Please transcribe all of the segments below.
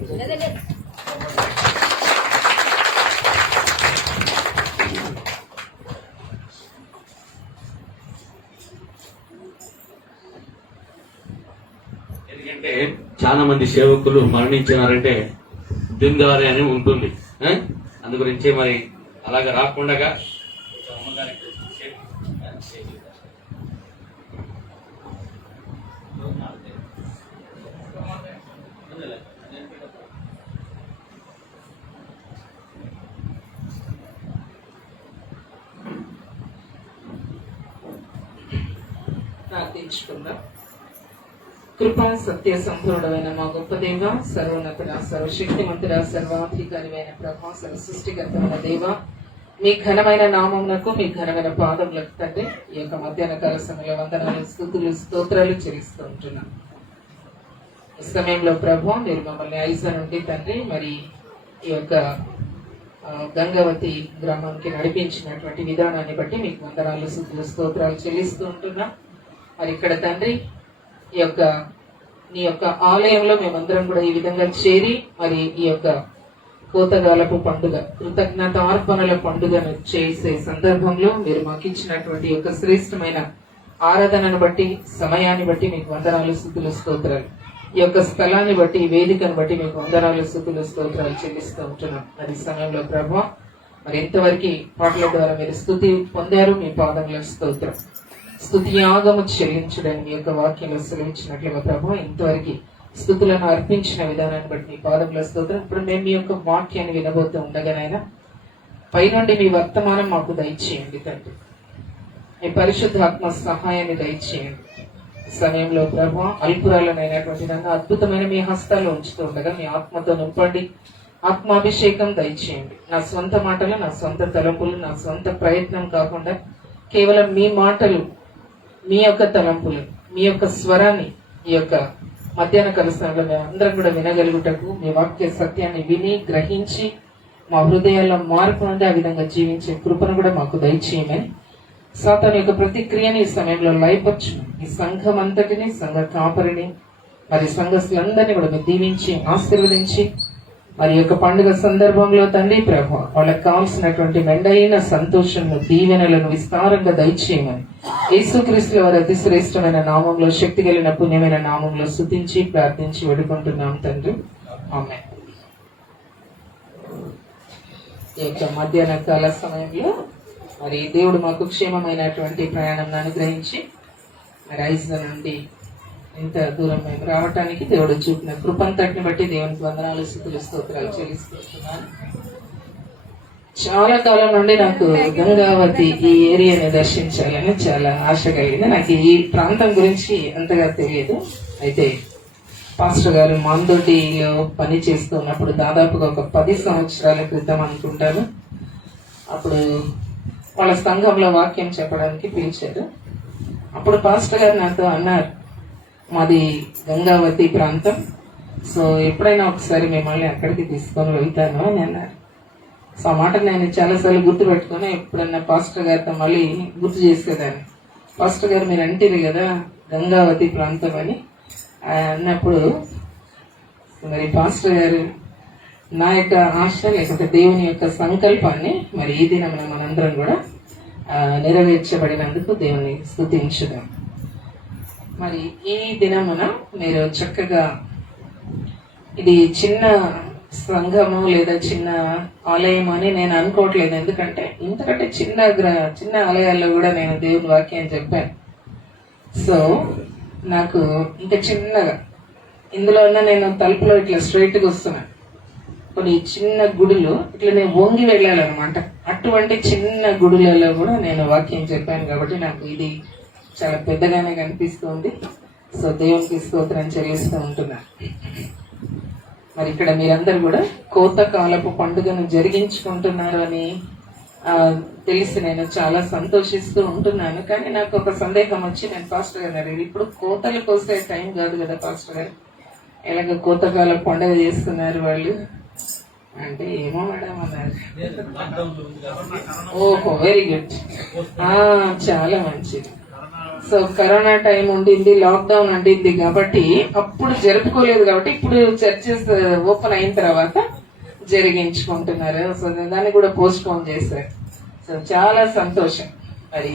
ఎందుకంటే చాలా మంది సేవకులు మరణించినారంటే దిందారి అని ఉంటుంది. అందు గురించి మరి అలాగ రాకుండా ప్రార్థించుకుందాం. కృపా సత్య సంపూర్ణమైన మా గొప్ప దేవ, సర్వోన్నతుడ, సర్వశక్తిమంతుడ, సర్వాధికారిమైన ప్రభా, సర్వ సృష్టికర్తమైన దేవ, మీ ఘనమైన నామమునకు, మీ ఘనమైన పాదములకు తండ్రి ఈ యొక్క మధ్యాహ్న కాల సమయంలో వందనాలు, స్తుతులు, స్తోత్రాలు చెల్లిస్తూ ఉంటున్నాం. ఈ సమయంలో ప్రభా, మీరు మమ్మల్ని ఐజా నుండి తండ్రి మరి ఈ యొక్క గంగావతి గ్రామానికి నడిపించినటువంటి విధానాన్ని బట్టి మీకు వందనాలు, స్తుతులు, స్తోత్రాలు చెల్లిస్తూ ఉంటున్నాం. మరి ఇక్కడ తండ్రి ఈ యొక్క నీ యొక్క ఆలయంలో మేమందరం కూడా ఈ విధంగా చేరి మరి ఈ యొక్క కోతగాలపు పండుగ, కృతజ్ఞతార్పణల పండుగను చేసే సందర్భంలో మీరు మాకు ఇచ్చినటువంటి యొక్క శ్రేష్టమైన ఆరాధనను బట్టి, సమయాన్ని బట్టి మీకు వందనాలు, స్తుతులు, స్తోత్రాలు. ఈ యొక్క స్థలాన్ని బట్టి, వేదికను బట్టి మీకు వందనాలు, స్తుతులు, స్తోత్రాలు చెల్లిస్తూ ఉంటున్నాం. మరి సమయంలో ప్రభు మరి ఎంతవరకు పాటల ద్వారా మీరు స్తుతి పొందారు, మీ పాదముల స్తోత్రం, స్తుతి యాగము చెల్లించడానికి మీ యొక్క వాక్యంలో సెలవించినట్లుగా ప్రభు ఇంతవరకు స్తుతులను అర్పించిన విధానాన్ని బట్టి మీ పాదముల స్తోత్రం. ఇప్పుడు మేము మీ యొక్క వాక్యాన్ని వినబోతూ ఉండగానైనా పైనుండి మీ వర్తమానం మాకు దయచేయండి తండ్రి, మీ పరిశుద్ధాత్మ సహాయాన్ని దయచేయండి. సమయంలో ప్రభు అల్పురాలనైనటువంటి నన్ను అద్భుతమైన మీ హస్తాలు ఉంచుతూ ఉండగా మీ ఆత్మతో నింపండి, ఆత్మాభిషేకం దయచేయండి. నా సొంత మాటలు, నా సొంత తలంపులు, నా సొంత ప్రయత్నం కాకుండా కేవలం మీ మాటలు, మీ యొక్క తలంపులు, మీ యొక్క స్వరాన్ని ఈ యొక్క మధ్యాహ్న కలుస్తాలో మేము అందరం కూడా వినగలుగుటకు, మీ వాక్య సత్యాన్ని విని గ్రహించి మా హృదయాల్లో మార్పు నుండి ఆ విధంగా జీవించే కృపను కూడా మాకు దయచేయమని సాతాను యొక్క ప్రతిక్రియని ఈ సమయంలో లయపరచు. ఈ సంఘం అంతటిని, సంఘ కాపరిని, మరి సంఘస్థులందరినీ కూడా మీరు దీవించి ఆశీర్వదించి మరి యొక్క పండుగ సందర్భంలో తండ్రి ప్రభు వాళ్ళకి కావాల్సినటువంటి మెండైన సంతోషంను, దీవెనలను విస్తారంగా దయచేయమని యేసుక్రీస్తు వారి అతి శ్రేష్టమైన నామంలో, శక్తి కలిగిన పుణ్యమైన నామంలో స్తుతించి ప్రార్థించి వేడుకుంటున్నాం తండ్రి, ఆమేన్. ఈ యొక్క మధ్యాహ్న కాల సమయంలో మరి దేవుడు మాకు క్షేమమైనటువంటి ప్రయాణం అనుగ్రహించి మరి ఐజా నుండి ఇంత దూరం మేము రావటానికి దేవుడు చూపిన కృపంతటిని బట్టి దేవునికి వందనాలు, స్తుతులు, స్తోత్రాలు చెల్లిస్తున్నాను. చాలా కాలం నుండి నాకు గంగావతి ఈ ఏరియాని దర్శించాలని చాలా ఆశ కలిగింది. నాకు ఈ ప్రాంతం గురించి అంతగా తెలియదు. అయితే పాస్టర్ గారు మాందోటిలో పని చేస్తున్నప్పుడు దాదాపుగా ఒక 10 సంవత్సరాల క్రితం అనుకుంటాను, అప్పుడు వాళ్ళ సంఘంలో వాక్యం చెప్పడానికి పిలిచారు. అప్పుడు పాస్టర్ గారు నాతో అన్నారు, మాది గంగావతి ప్రాంతం, సో ఎప్పుడైనా ఒకసారి మిమ్మల్ని అక్కడికి తీసుకొని వెళ్తాను అని అన్నారు. సో ఆ మాట నేను చాలాసార్లు గుర్తు పెట్టుకుని ఎప్పుడన్నా పాస్టర్ గారితో మళ్ళీ గుర్తు చేసేదాన్ని. పాస్టర్ గారు మీరు అంటారు కదా గంగావతి ప్రాంతం అని అన్నప్పుడు మరి పాస్టర్ గారు నా యొక్క ఆశ లేకపోతే దేవుని యొక్క సంకల్పాన్ని మరి ఈ దినం మనందరం కూడా నెరవేర్చబడినందుకు దేవుని స్తుతించుదాం. మరి ఈ దినమున మీరు చక్కగా, ఇది చిన్న సంఘము లేదా చిన్న ఆలయం అని నేను అనుకోవట్లేదు, ఎందుకంటే ఇంతకంటే చిన్న ఆలయాల్లో కూడా నేను దేవుని వాక్యాన్ని చెప్పాను. సో నాకు ఇంకా చిన్నగా ఇందులో ఉన్న నేను తలుపులో ఇట్లా స్ట్రైట్గా వస్తున్నాను, కొన్ని చిన్న గుడులు ఇట్లా నేను వంగి వెళ్ళాలన్నమాట. అటువంటి చిన్న గుడులలో కూడా నేను వాక్యం చెప్పాను కాబట్టి నాకు ఇది చాలా పెద్దగానే కనిపిస్తుంది. సో దేవునికి స్తోత్రం చెల్లిస్తూ ఉంటున్నా. మరి ఇక్కడ మీరందరూ కూడా కోతకాలపు పండుగను జరిగించుకుంటున్నారు అని తెలిసి నేను చాలా సంతోషిస్తూ ఉంటున్నాను. కానీ నాకు ఒక సందేహం వచ్చి నేను పాస్టర్ గారు అడిగి, ఇప్పుడు కోతలు కోసే టైం కాదు కదా పాస్టర్ గారు, ఎలాగ కోతకాల పండుగ చేస్తున్నారు వాళ్ళు అంటే, ఏమో మేడం అన్నారు. ఓహో, వెరీ గుడ్, చాలా మంచిది. సో కరోనా టైం ఉండింది, లాక్డౌన్ ఉండింది కాబట్టి అప్పుడు జరుపుకోలేదు కాబట్టి ఇప్పుడు చర్చెస్ ఓపెన్ అయిన తర్వాత జరిగించుకుంటున్నారు. సో దాన్ని కూడా పోస్ట్ పోన్ చేశారు. సో చాలా సంతోషం. మరి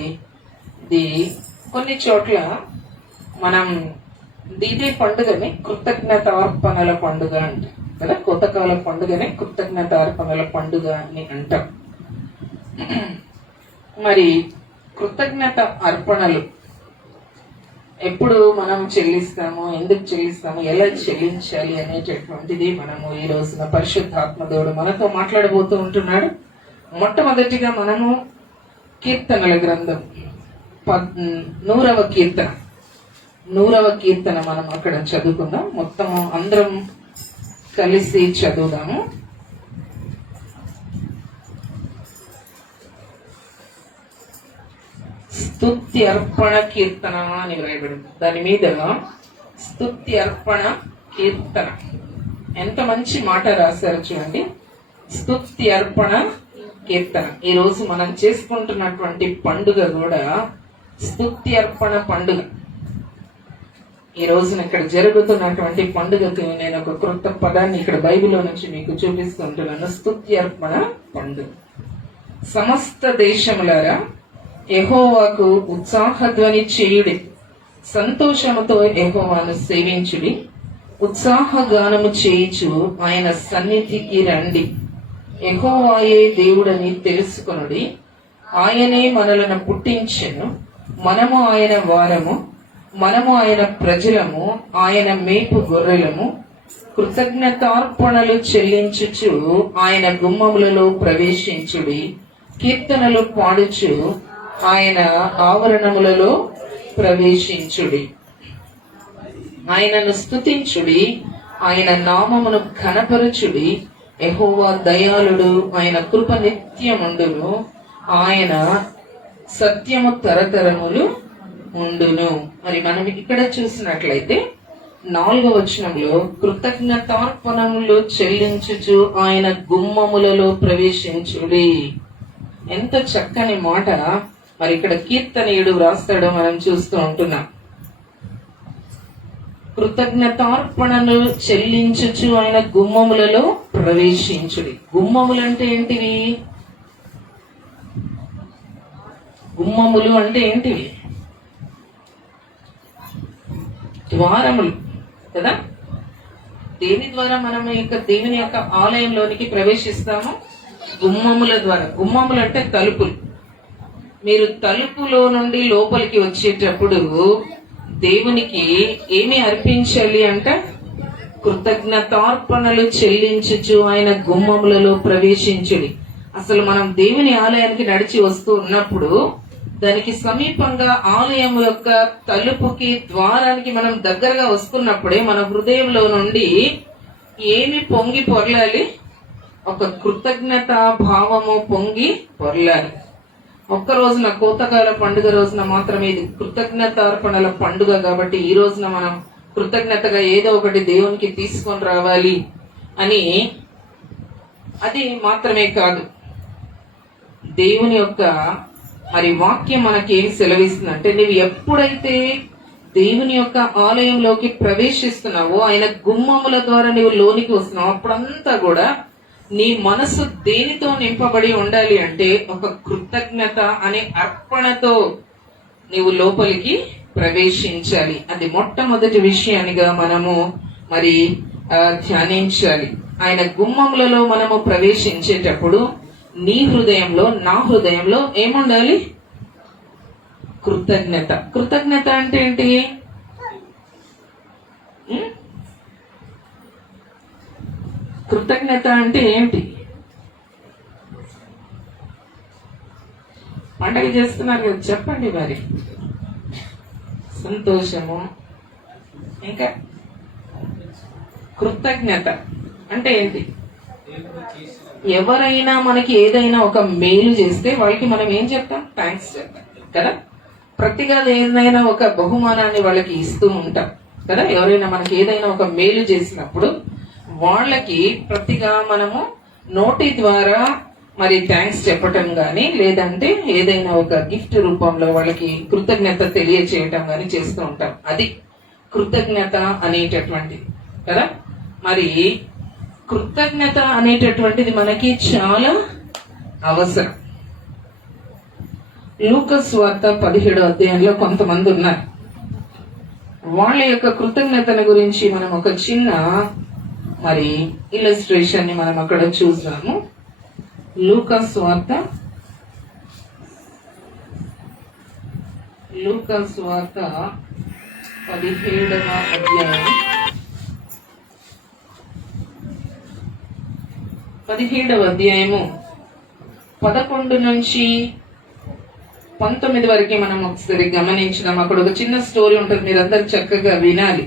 ఇది కొన్ని చోట్ల మనం ఇదే పండుగని కృతజ్ఞత అర్పణల పండుగ అంటాం కదా. కొత్తకాల పండుగని కృతజ్ఞత అర్పణల పండుగ అని అంటాం. మరి కృతజ్ఞత అర్పణలు ఎప్పుడు మనం చెల్లిస్తాము, ఎందుకు చెల్లిస్తాము, ఎలా చెల్లించాలి అనేటటువంటిది మనము ఈ రోజున పరిశుద్ధాత్మ దేవుడు మనతో మాట్లాడబోతూ ఉంటున్నాడు. మొట్టమొదటిగా మనము కీర్తనల గ్రంథం 100వ కీర్తన మనం అక్కడ చదువుకుందాం. మొత్తము అందరం కలిసి చదువుదాము. స్తుతి అర్పణ కీర్తన అని వ్రాయబడింది. దాని మీద స్తుతి అర్పణ కీర్తన. ఎంత మంచి మాట రాశారు చూడండి. స్తుతి అర్పణ కీర్తన. ఈ రోజు మనం చేసుకుంటున్నటువంటి పండుగ కూడా స్తుతి అర్పణ పండుగ. ఈ రోజున ఇక్కడ జరుగుతున్నటువంటి పండుగకు నేను ఒక క్రొత్త పదాన్ని ఇక్కడ బైబిల్లో నుంచి మీకు చూపిస్తుంటున్నాను. స్తుతి అర్పణ పండుగ. సమస్త దేశములారా యెహోవాకు ఉత్సాహధ్వని చేయుడి, సంతోషముతో యెహోవాను సేవించుడి, ఉత్సాహగానము చేయుచు ఆయన సన్నిధికి రండి. యెహోవాయే దేవుడని తెలుసుకొనుడి, ఆయనే మనలను పుట్టించెను, మనము ఆయన వారము, మనము ఆయన ప్రజలము, ఆయన మేపు గొర్రెలము. కృతజ్ఞతార్పణలు చెల్లించుచు ఆయన గుమ్మములలో ప్రవేశించుడి, కీర్తనలు పాడుచు ఆయన ఆవరణములలో ప్రవేశించుడి. ఆయనను స్తుతించుడి, ఆయన నామమును ఘనపరచుడి. యెహోవా దయాళుడు, ఆయన కృప నిత్యముండును, ఆయన సత్యము తరతరములు ఉండును. మరి మనం ఇక్కడ చూసినట్లయితే 4వ వచనంలో కృతజ్ఞతార్పణములు చెల్లించుచు ఆయన గుమ్మములలో ప్రవేశించుడి. ఎంత చక్కని మాట. మరి ఇక్కడ కీర్తనీయుడు వ్రాస్తాడో మనం చూస్తూ ఉంటున్నాం. కృతజ్ఞతార్పణను చెల్లించుచు ఆయన గుమ్మములలో ప్రవేశించుడి. గుమ్మములు అంటే ఏంటివి? గుమ్మములు అంటే ఏంటివి? ద్వారములు కదా. దేని ద్వారా మనం దేవుని యొక్క ఆలయంలోనికి ప్రవేశిస్తాము? గుమ్మముల ద్వారా. గుమ్మములు అంటే తలుపులు. మీరు తలుపులో నుండి లోపలికి వచ్చేటప్పుడు దేవునికి ఏమి అర్పించాలి అంటే కృతజ్ఞతార్పణలు చెల్లించుచు ఆయన గుమ్మములలో ప్రవేశించుడి. అసలు మనం దేవుని ఆలయానికి నడిచి వస్తూ ఉన్నప్పుడు దానికి సమీపంగా ఆలయం యొక్క తలుపుకి ద్వారానికి మనం దగ్గరగా వస్తున్నప్పుడే మన హృదయంలో నుండి ఏమి పొంగి పొరలాలి? ఒక కృతజ్ఞత భావము పొంగి పొరలాలి. ఒక్క రోజున కోతకాల పండుగ రోజున మాత్రమే ఇది కృతజ్ఞతార్పణల పండుగ కాబట్టి ఈ రోజున మనం కృతజ్ఞతగా ఏదో ఒకటి దేవునికి తీసుకొని రావాలి అని అది మాత్రమే కాదు. దేవుని యొక్క మరి వాక్యం మనకి ఏమి సెలవిస్తుందంటే నువ్వు ఎప్పుడైతే దేవుని యొక్క ఆలయంలోకి ప్రవేశిస్తున్నావో, ఆయన గుమ్మముల ద్వారా నువ్వు లోనికి వస్తున్నావు, అప్పుడంతా కూడా నీ మనసు దేనితో నింపబడి ఉండాలి అంటే ఒక కృతజ్ఞత అనే అర్పణతో నీవు లోపలికి ప్రవేశించాలి. అది మొట్టమొదటి విషయానిగా మనము మరి ధ్యానించాలి. ఆయన గుమ్మములలో మనము ప్రవేశించేటప్పుడు నీ హృదయంలో, నా హృదయంలో ఏముండాలి? కృతజ్ఞత. కృతజ్ఞత అంటే ఏంటి? కృతజ్ఞత అంటే ఏంటి? పండగ చేస్తున్నారు కదా, చెప్పండి మరి. సంతోషము, ఇంకా కృతజ్ఞత అంటే ఏంటి? ఎవరైనా మనకి ఏదైనా ఒక మేలు చేస్తే వాళ్ళకి మనం ఏం చెప్తాం? థ్యాంక్స్ చెప్తాం కదా. ప్రతిగా ఏదైనా ఒక బహుమానాన్ని వాళ్ళకి ఇస్తూ ఉంటాం కదా. ఎవరైనా మనకి ఏదైనా ఒక మేలు చేసినప్పుడు వాళ్ళకి ప్రతిగా మనము నోటి ద్వారా మరి థ్యాంక్స్ చెప్పటం గాని లేదంటే ఏదైనా ఒక గిఫ్ట్ రూపంలో వాళ్ళకి కృతజ్ఞత తెలియచేయటం గాని చేస్తూ ఉంటాం. అది కృతజ్ఞత అనేటటువంటిది కదా. మరి కృతజ్ఞత అనేటటువంటిది మనకి చాలా అవసరం. లూకాసు వార్త 17వ అధ్యాయంలో కొంతమంది ఉన్నారు. వాళ్ళ యొక్క కృతజ్ఞతల గురించి మనం ఒక చిన్న మరి ఇలస్ట్రేషన్ ని మనం అక్కడ చూసాము. లూకాసు వార్త 17వ అధ్యాయం 17వ అధ్యాయము 11 నుంచి 19 వరకు మనం ఒకసారి గమనించినాం. అక్కడ ఒక చిన్న స్టోరీ ఉంటుంది, మీరందరూ చక్కగా వినాలి.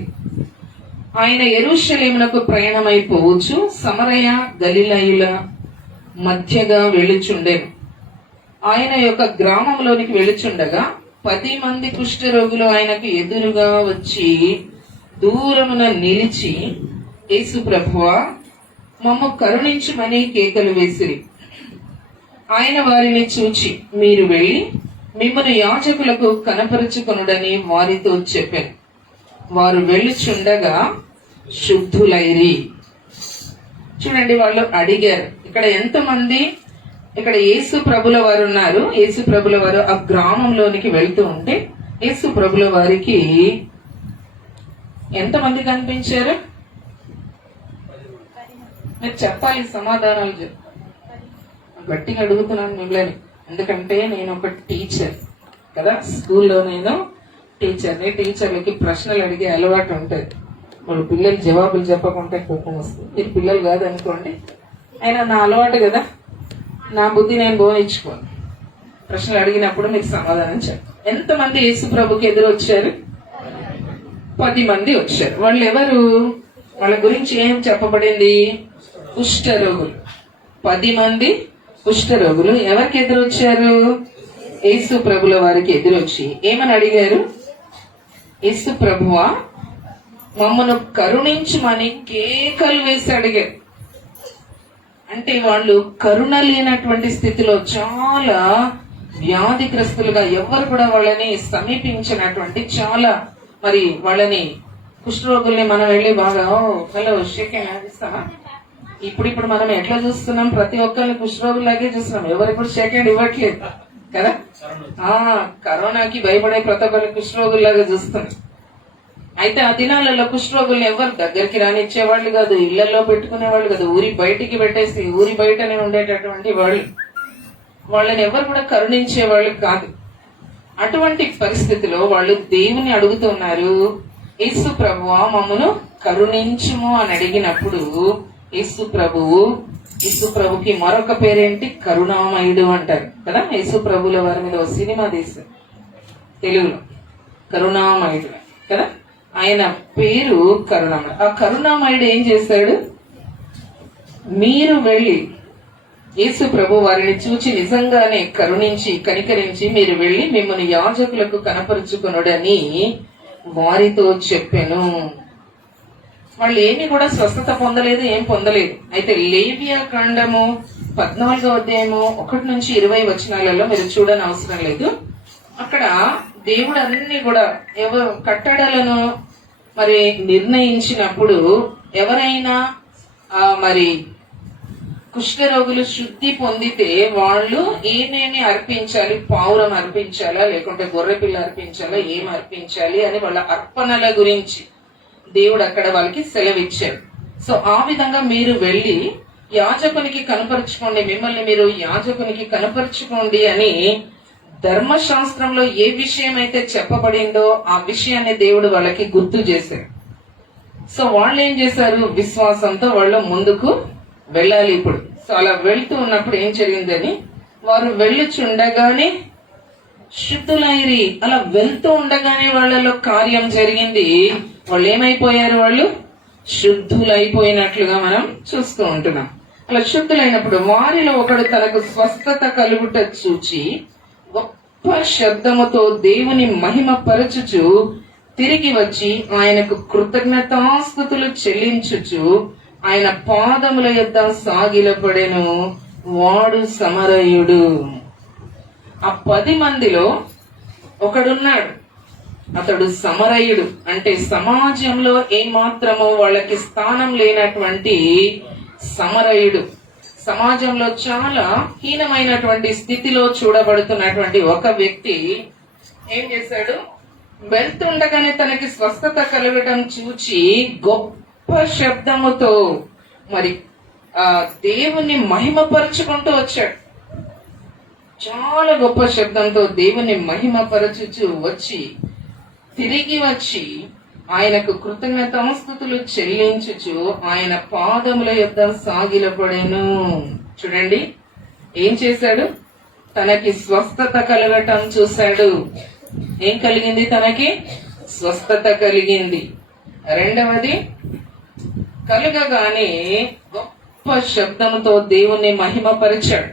ఆయన యెరూషలేమునకు ప్రయాణమైపోవచ్చు సమరయ గలిలయుల మధ్యగా వెళుచుండెను. ఆయన యొక్క గ్రామంలోనికి వెళుచుండగా 10 మంది కుష్ఠరోగులు ఆయనకు ఎదురుగా వచ్చి దూరమున నిలిచి, యేసు ప్రభువా, మమ్ము కరుణించుమని కేకలు వేసిరి. ఆయన వారిని చూచి, మీరు వెళ్లి మిమ్మల్ని యాజకులకు కనపరుచుకొనుడని వారితో చెప్పాను. వారు వెళ్ళుచుండగా శుద్ధులైరి. చూడండి, వాళ్ళు అడిగారు. ఇక్కడ ఎంతమంది, ఇక్కడ యేసు ప్రభుల వారు ఉన్నారు. యేసు ప్రభుల వారు ఆ గ్రామంలోనికి వెళ్తూ ఉంటే యేసు ప్రభుల వారికి ఎంతమంది కనిపించారు? మీరు చెప్పాలి, సమాధానాలు చెప్పాలి. గట్టిగా అడుగుతున్నాను మిమ్మల్ని, ఎందుకంటే నేను ఒక టీచర్ కదా. స్కూల్లో నేను టీచర్ని. టీచర్లకి ప్రశ్నలు అడిగే అలవాటు ఉంటుంది. వాళ్ళు పిల్లలు జవాబులు చెప్పకుంటే కోపం వస్తుంది. మీరు పిల్లలు కాదనుకోండి, అయినా నా అలవాటు కదా, నా బుద్ధి నేను బోధించుకోను. ప్రశ్నలు అడిగినప్పుడు మీకు సమాధానం చెప్పాలి. ఎంతమంది యేసు ప్రభుకి ఎదురు వచ్చారు? 10 మంది వచ్చారు. వాళ్ళు ఎవరు? వాళ్ళ గురించి ఏం చెప్పబడింది? కుష్ఠరోగులు. 10 మంది కుష్ఠరోగులు ఎవరికి ఎదురు వచ్చారు? యేసు ప్రభుల వారికి ఎదురొచ్చి ఏమని అడిగారు? యేసు ప్రభువా, మమ్మను కరుణించుమని కేకలు వేసి అడిగారు. అంటే వాళ్ళు కరుణ లేనటువంటి స్థితిలో, చాలా వ్యాధిగ్రస్తులుగా, ఎవరు కూడా వాళ్ళని సమీపించినటువంటి, చాలా మరి వాళ్ళని కుష్ఠరోగుల్ని మనం వెళ్ళి బాగా హలో షేక్ ఇస్తామా? ఇప్పుడు మనం ఎట్లా చూస్తున్నాం? ప్రతి ఒక్కరిని కుష్ఠరోగులాగే చూస్తున్నాం. ఎవరు ఇప్పుడు షేక్ హ్యాండ్ ఇవ్వట్లేదు కదా. కరోనాకి భయపడే ప్రతి ఒక్కరిని కుష్ఠరోగుల్లాగా చూస్తున్నాం. అయితే ఆ దినాలలో కుష్ఠరోగుల్ని ఎవరు దగ్గరికి రానిచ్చేవాళ్ళు కాదు, ఇళ్లలో పెట్టుకునేవాళ్ళు కాదు, ఊరి బయటికి పెట్టేసి ఊరి బయటనే ఉండేటటువంటి వాళ్ళు. వాళ్ళని ఎవరు కూడా కరుణించేవాళ్ళు కాదు. అటువంటి పరిస్థితిలో వాళ్ళు దేవుని అడుగుతున్నారు, యేసు ప్రభువా, మమ్మను కరుణించుము అని అడిగినప్పుడు యేసు ప్రభుకి మరొక పేరేంటి? కరుణామయుడు అంటారు కదా. యేసు ప్రభుల వారి మీద ఒక సినిమా తీశారు తెలుగులో, కరుణామయుడు కదా. ఆయన పేరు కరుణామయుడు. ఆ కరుణామయుడు ఏం చేశాడు? మీరు వెళ్ళి, యేసు ప్రభు వారిని చూచి నిజంగానే కరుణించి కనికరించి, మీరు వెళ్ళి మిమ్మల్ని యాజకులకు కనపరుచుకొనుడని వారితో చెప్పాను. వాళ్ళు ఏమి కూడా స్వస్థత పొందలేదు, ఏం పొందలేదు. అయితే లేవియా కాండము 14వ అధ్యాయము 1 నుంచి 20 వచనాలలో మీరు చూడని అవసరం లేదు. అక్కడ దేవుడు అన్ని కూడా కట్టడలను మరి నిర్ణయించినప్పుడు, ఎవరైనా మరి కుష్ఠరోగులు శుద్ధి పొందితే వాళ్ళు ఏమేమి అర్పించాలి? పావురం అర్పించాలా, లేకుంటే గొర్రెపిల్ల అర్పించాలా, ఏం అర్పించాలి అని వాళ్ళ అర్పణల గురించి దేవుడు అక్కడ వాళ్ళకి సెలవిచ్చాడు. సో ఆ విధంగా మీరు వెళ్ళి యాజకునికి కనపరుచుకోండి, మిమ్మల్ని మీరు యాజకునికి కనపరుచుకోండి అని ధర్మశాస్త్రంలో ఏ విషయం అయితే చెప్పబడిందో ఆ విషయాన్ని దేవుడు వాళ్ళకి గుర్తు చేశాడు. సో వాళ్ళు ఏం చేశారు? విశ్వాసంతో వాళ్ళు ముందుకు వెళ్ళాలి. ఇప్పుడు సో అలా వెళ్తూ ఉన్నప్పుడు ఏం జరిగిందని, వారు వెళ్ళుచుండగానే శుద్ధులైరి. అలా వెళ్తూ ఉండగానే వాళ్ళలో కార్యం జరిగింది. వాళ్ళు ఏమైపోయారు? వాళ్ళు శుద్ధులైపోయినట్లుగా మనం చూస్తూ ఉంటున్నాం. అలా శుద్ధులైనప్పుడు వారిలో ఒకడు తనకు స్వస్థత కలుగుట చూచి గొప్ప శబ్దముతో దేవుని మహిమ పరచుచు తిరిగి వచ్చి ఆయనకు కృతజ్ఞతాస్తుతులు చెల్లించుచు ఆయన పాదముల యొద్ద సాగిలపడెను. వాడు సమరయుడు. ఆ 10 మందిలో ఒకడున్నాడు, అతడు సమరయుడు. అంటే సమాజంలో ఏమాత్రమో వాళ్ళకి స్థానం లేనటువంటి సమరయుడు, సమాజంలో చాలా హీనమైనటువంటి స్థితిలో చూడబడుతున్నటువంటి ఒక వ్యక్తి ఏం చేశాడు? వెళ్తుండగానే తనకి స్వస్థత కలగటం చూచి గొప్ప శబ్దముతో మరి దేవుని మహిమపరుచుకుంటూ వచ్చాడు. చాలా గొప్ప శబ్దంతో దేవుని మహిమపరచుచు వచ్చి తిరిగి వచ్చి ఆయనకు కృతజ్ఞతాస్తుతులు చెల్లించుచు ఆయన పాదముల యొద్ద సాగిలపడెను. చూడండి, ఏం చేశాడు? తనకి స్వస్థత కలగటం చూశాడు. ఏం కలిగింది? తనకి స్వస్థత కలిగింది. రెండవది, కలుగగానే గొప్ప శబ్దంతో దేవుణ్ణి మహిమపరిచాడు.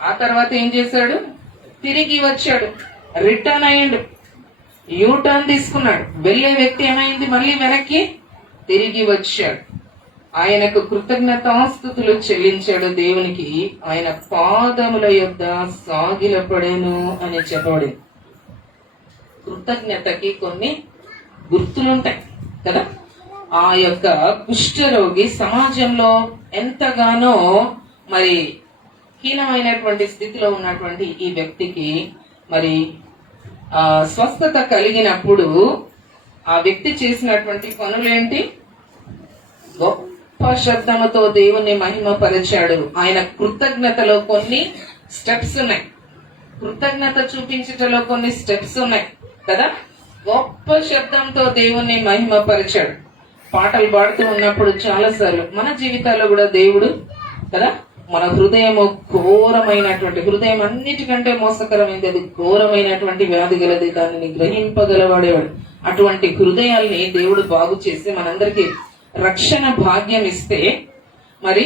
ఆ తర్వాత ఏం చేశాడు? తిరిగి వచ్చాడు, రిటర్న్ అయ్యాడు, యూటర్న్ తీసుకున్నాడు. వెళ్ళే వ్యక్తి ఏమైంది? మళ్ళీ వెనక్కి తిరిగి వచ్చాడు. ఆయనకు కృతజ్ఞతాస్తుతులు చెల్లించాడు దేవునికి. ఆయన పాదముల యొద్ద సాగిలపడెను అని చెప్పబడింది. కృతజ్ఞతకి కొన్ని గుర్తులుంటాయి కదా. ఆ యొక్క కుష్ఠరోగి సమాజంలో ఎంతగానో మరి హీనమైనటువంటి స్థితిలో ఉన్నటువంటి ఈ వ్యక్తికి మరి స్వస్థత కలిగినప్పుడు ఆ వ్యక్తి చేసినటువంటి పనులేంటి? గొప్ప శబ్దముతో దేవుణ్ణి మహిమపరిచాడు. ఆయన కృతజ్ఞతలో కొన్ని స్టెప్స్ ఉన్నాయి, కృతజ్ఞత చూపించటలో కొన్ని స్టెప్స్ ఉన్నాయి కదా. గొప్ప శబ్దంతో దేవుణ్ణి మహిమపరిచాడు. పాటలు పాడుతూ ఉన్నప్పుడు చాలాసార్లు మన జీవితాల్లో కూడా దేవుడు కదా, మన హృదయము ఘోరమైనటువంటి హృదయం, అన్నిటికంటే మోసకరమైనది, అది ఘోరమైనటువంటి వ్యాధి గలది, దానిని గ్రహింపగలవాడేవాడు. అటువంటి హృదయాల్ని దేవుడు బాగు చేసి మనందరికీ రక్షణ భాగ్యం ఇస్తే మరి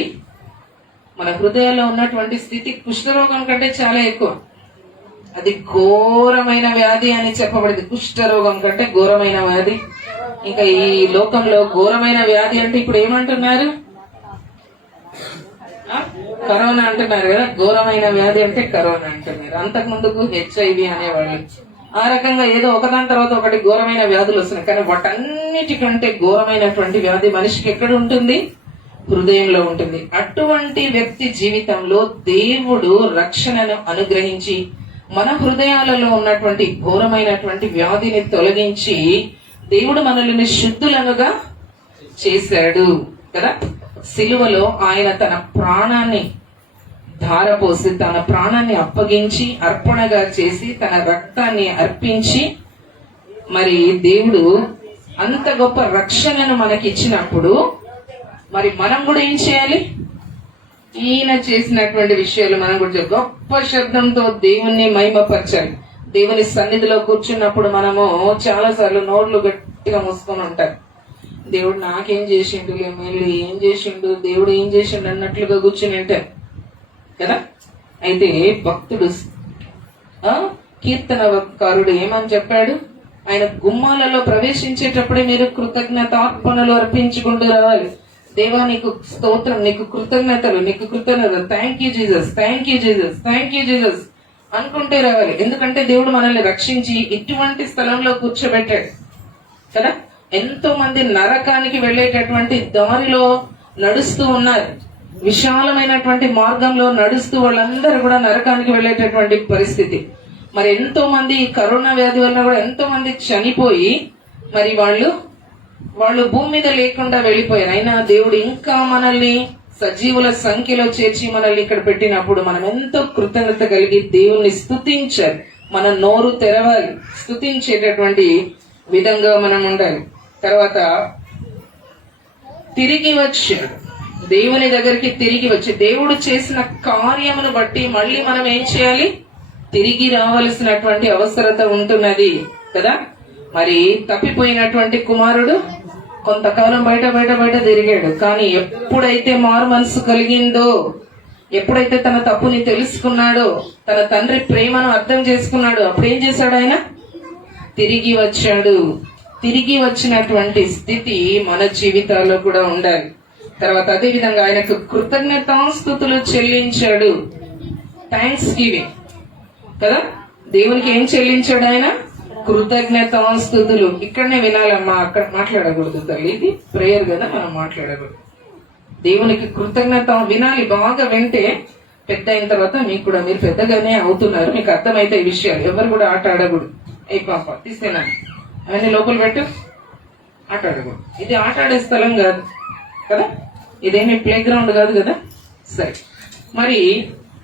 మన హృదయాల్లో ఉన్నటువంటి స్థితి కుష్ఠరోగం కంటే చాలా ఎక్కువ. అది ఘోరమైన వ్యాధి అని చెప్పబడింది. కుష్ఠరోగం కంటే ఘోరమైన వ్యాధి. ఇంకా ఈ లోకంలో ఘోరమైన వ్యాధి అంటే ఇప్పుడు ఏమంటున్నారు? కరోనా అంటున్నారు కదా. ఘోరమైన వ్యాధి అంటే కరోనా అంటున్నారు. అంతకు ముందుకు HIV అనేవాళ్ళు. ఆ రకంగా ఏదో ఒకదాని తర్వాత ఒకటి ఘోరమైన వ్యాధులు వస్తున్నాయి. కానీ వాటన్నిటికంటే ఘోరమైనటువంటి వ్యాధి మనిషికి ఎక్కడ ఉంటుంది? హృదయంలో ఉంటుంది. అటువంటి వ్యక్తి జీవితంలో దేవుడు రక్షణను అనుగ్రహించి మన హృదయాలలో ఉన్నటువంటి ఘోరమైనటువంటి వ్యాధిని తొలగించి దేవుడు మనల్ని శుద్ధులనుగా చేశాడు కదా. సిలువలో ఆయన తన ప్రాణాన్ని ధారపోసి, తన ప్రాణాన్ని అప్పగించి అర్పణగా చేసి, తన రక్తాన్ని అర్పించి మరి దేవుడు అంత గొప్ప రక్షణను మనకిచ్చినప్పుడు మరి మనం కూడా ఏం చేయాలి? ఈయన చేసినటువంటి విషయాలు మనం కూడా గొప్ప శబ్దంతో దేవుణ్ణి మహిమపరచాలి. దేవుని సన్నిధిలో కూర్చున్నప్పుడు మనము చాలా సార్లు నోళ్లు గట్టిగా మూసుకొని ఉంటారు. దేవుడు నాకేం చేసిండు, మళ్ళీ ఏం చేసిండు, దేవుడు ఏం చేసిండు అన్నట్లుగా కూర్చుని ఉంటారు కదా. అయితే భక్తుడు కీర్తనకారుడు ఏమని చెప్పాడు? ఆయన గుమ్మాలలో ప్రవేశించేటప్పుడే మీరు కృతజ్ఞతార్పణలు అర్పించుకుంటూ రావాలి. దేవా నీకు స్తోత్రం, నీకు కృతజ్ఞతలు, నీకు కృతజ్ఞత, thank you Jesus, thank you Jesus, thank you Jesus అనుకుంటే రావాలి. ఎందుకంటే దేవుడు మనల్ని రక్షించి ఇటువంటి స్థలంలో కూర్చోబెట్టాడు కదా. ఎంతో మంది నరకానికి వెళ్ళేటటువంటి దారిలో నడుస్తూ ఉన్నారు. విశాలమైనటువంటి మార్గంలో నడుస్తూ వాళ్ళందరూ కూడా నరకానికి వెళ్ళేటటువంటి పరిస్థితి. మరి ఎంతో మంది ఈ కరోనా వ్యాధి వల్ల కూడా ఎంతో మంది చనిపోయి మరి వాళ్ళు భూమి మీద లేకుండా వెళ్ళిపోయారు. అయినా దేవుడు ఇంకా మనల్ని సజీవుల సంఖ్యలో చేర్చి మనల్ని ఇక్కడ పెట్టినప్పుడు మనం ఎంతో కృతజ్ఞత కలిగి దేవుణ్ణి స్తుతించాలి. మన నోరు తెరవాలి, స్తుతించేటటువంటి విధంగా మనం ఉండాలి. తర్వాత తిరిగి వచ్చాడు, దేవుని దగ్గరికి తిరిగి వచ్చి దేవుడు చేసిన కార్యమును బట్టి మళ్ళీ మనం ఏం చేయాలి? తిరిగి రావాల్సినటువంటి అవసరత ఉంటున్నది కదా. మరి తప్పిపోయినటువంటి కుమారుడు కొంతకాలం బయట తిరిగాడు. కానీ ఎప్పుడైతే మారు మనసు కలిగిందో, ఎప్పుడైతే తన తప్పుని తెలుసుకున్నాడో, తన తండ్రి ప్రేమను అర్థం చేసుకున్నాడో, అప్పుడు ఏం చేశాడు? ఆయన తిరిగి వచ్చాడు. తిరిగి వచ్చినటువంటి స్థితి మన జీవితాల్లో కూడా ఉండాలి. తర్వాత అదే విధంగా ఆయనకు కృతజ్ఞతాస్తుతులు చెల్లించాడు. థ్యాంక్స్ గివింగ్ కదా, దేవునికి ఏం చెల్లించాడు ఆయన? కృతజ్ఞతాస్తుతులు. ఇక్కడనే వినాలమ్మా, అక్కడ మాట్లాడకూడదు తల్లి, ఇది ప్రేయర్ కదా, మనం మాట్లాడకూడదు. దేవునికి కృతజ్ఞత వినాలి, బాగా వింటే పెద్ద అయిన తర్వాత మీకు కూడా, మీరు పెద్దగానే అవుతున్నారు, మీకు అర్థమైతే ఈ విషయాలు. ఎవరు కూడా ఆట ఆడకూడదు. ఏ పాప తీసుకెళ్ళా అవన్నీ లోపల పెట్టు, ఆట ఆడకూడదు. ఇది ఆట ఆడే స్థలం కాదు కదా, ఇదేమి ప్లే గ్రౌండ్ కాదు కదా. సరే, మరి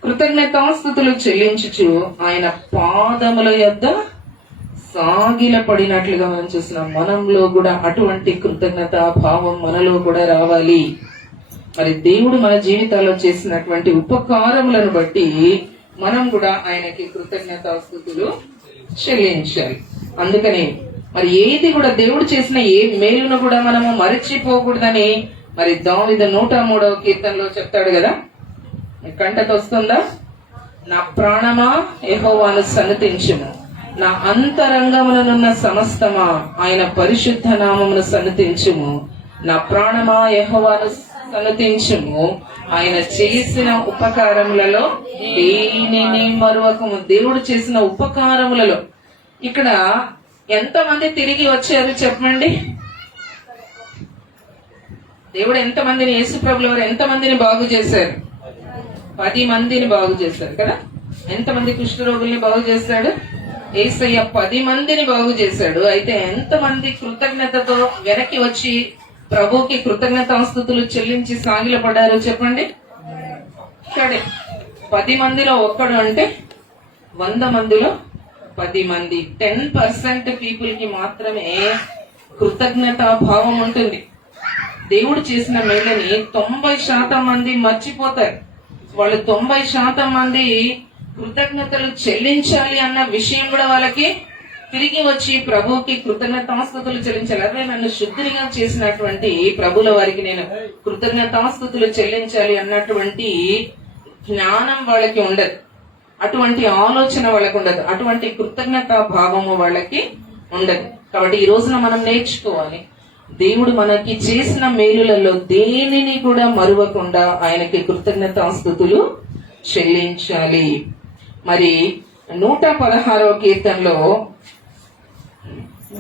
కృతజ్ఞతాస్తుతులు చెల్లించుచు ఆయన పాదముల యొద్ద సాగిల పడినట్లుగా మనం చూస్తున్నాం. మనంలో కూడా అటువంటి కృతజ్ఞత భావం మనలో కూడా రావాలి. మరి దేవుడు మన జీవితాల్లో చేసినటువంటి ఉపకారములను బట్టి మనం కూడా ఆయనకి కృతజ్ఞతాస్తుతులు చెల్లించాలి. అందుకని మరి ఏది కూడా దేవుడు చేసిన ఏ మేలును కూడా మనము మరచిపోకూడదని మరి దావీదు 103వ కీర్తనలో చెప్తాడు కదా. కంటతో వస్తుందా? నా ప్రాణమా యెహోవాను సన్నతించుము, నా అంతరంగములనున్న సమస్తమా ఆయన పరిశుద్ధ నామమును సన్నతించుము. నా ప్రాణమా యెహోవాను సన్నతించుము, ఆయన చేసిన ఉపకారములలో దేనిని మరువకము. దేవుడు చేసిన ఉపకారములలో ఇక్కడ ఎంతమంది తిరిగి వచ్చారు చెప్పండి? దేవుడు ఎంతమందిని, యేసుప్రభుల వారు ఎంతమందిని బాగు చేశారు? 10 మందిని బాగు చేశారు కదా. ఎంతమంది కుష్ఠరోగుల్ని బాగు చేశాడు? యేసయ్య 10 మందిని బాగు చేశాడు. అయితే ఎంతమంది కృతజ్ఞతతో వెనక్కి వచ్చి ప్రభుకి కృతజ్ఞతాస్తుతులు చెల్లించి సాగిలపడ్డారు చెప్పండి? ఇక్కడే 10 మందిలో ఒక్కడు అంటే 100 మందిలో 10 మంది. 10% పీపుల్ కి మాత్రమే కృతజ్ఞతా భావం ఉంటుంది. దేవుడు చేసిన మేలని 90% మంది మర్చిపోతారు. వాళ్ళు 90% మంది కృతజ్ఞతలు చెల్లించాలి అన్న విషయం కూడా వాళ్ళకి తిరిగి వచ్చి ప్రభుకి కృతజ్ఞతాస్తుతులు చెల్లించాలి. అదే నన్ను శుద్ధిగా చేసినటువంటి ప్రభుల వారికి నేను కృతజ్ఞతాస్తుతులు చెల్లించాలి అన్నటువంటి జ్ఞానం వాళ్ళకి ఉండదు, అటువంటి ఆలోచన వాళ్ళకి ఉండదు, అటువంటి కృతజ్ఞతా భావము వాళ్ళకి ఉండదు. కాబట్టి ఈ రోజున మనం నేర్చుకోవాలి, దేవుడు మనకి చేసిన మేలులలో దేనిని కూడా మరువకుండా ఆయనకి కృతజ్ఞతాస్తుతులు చెల్లించాలి. మరి 116వ కీర్తనలో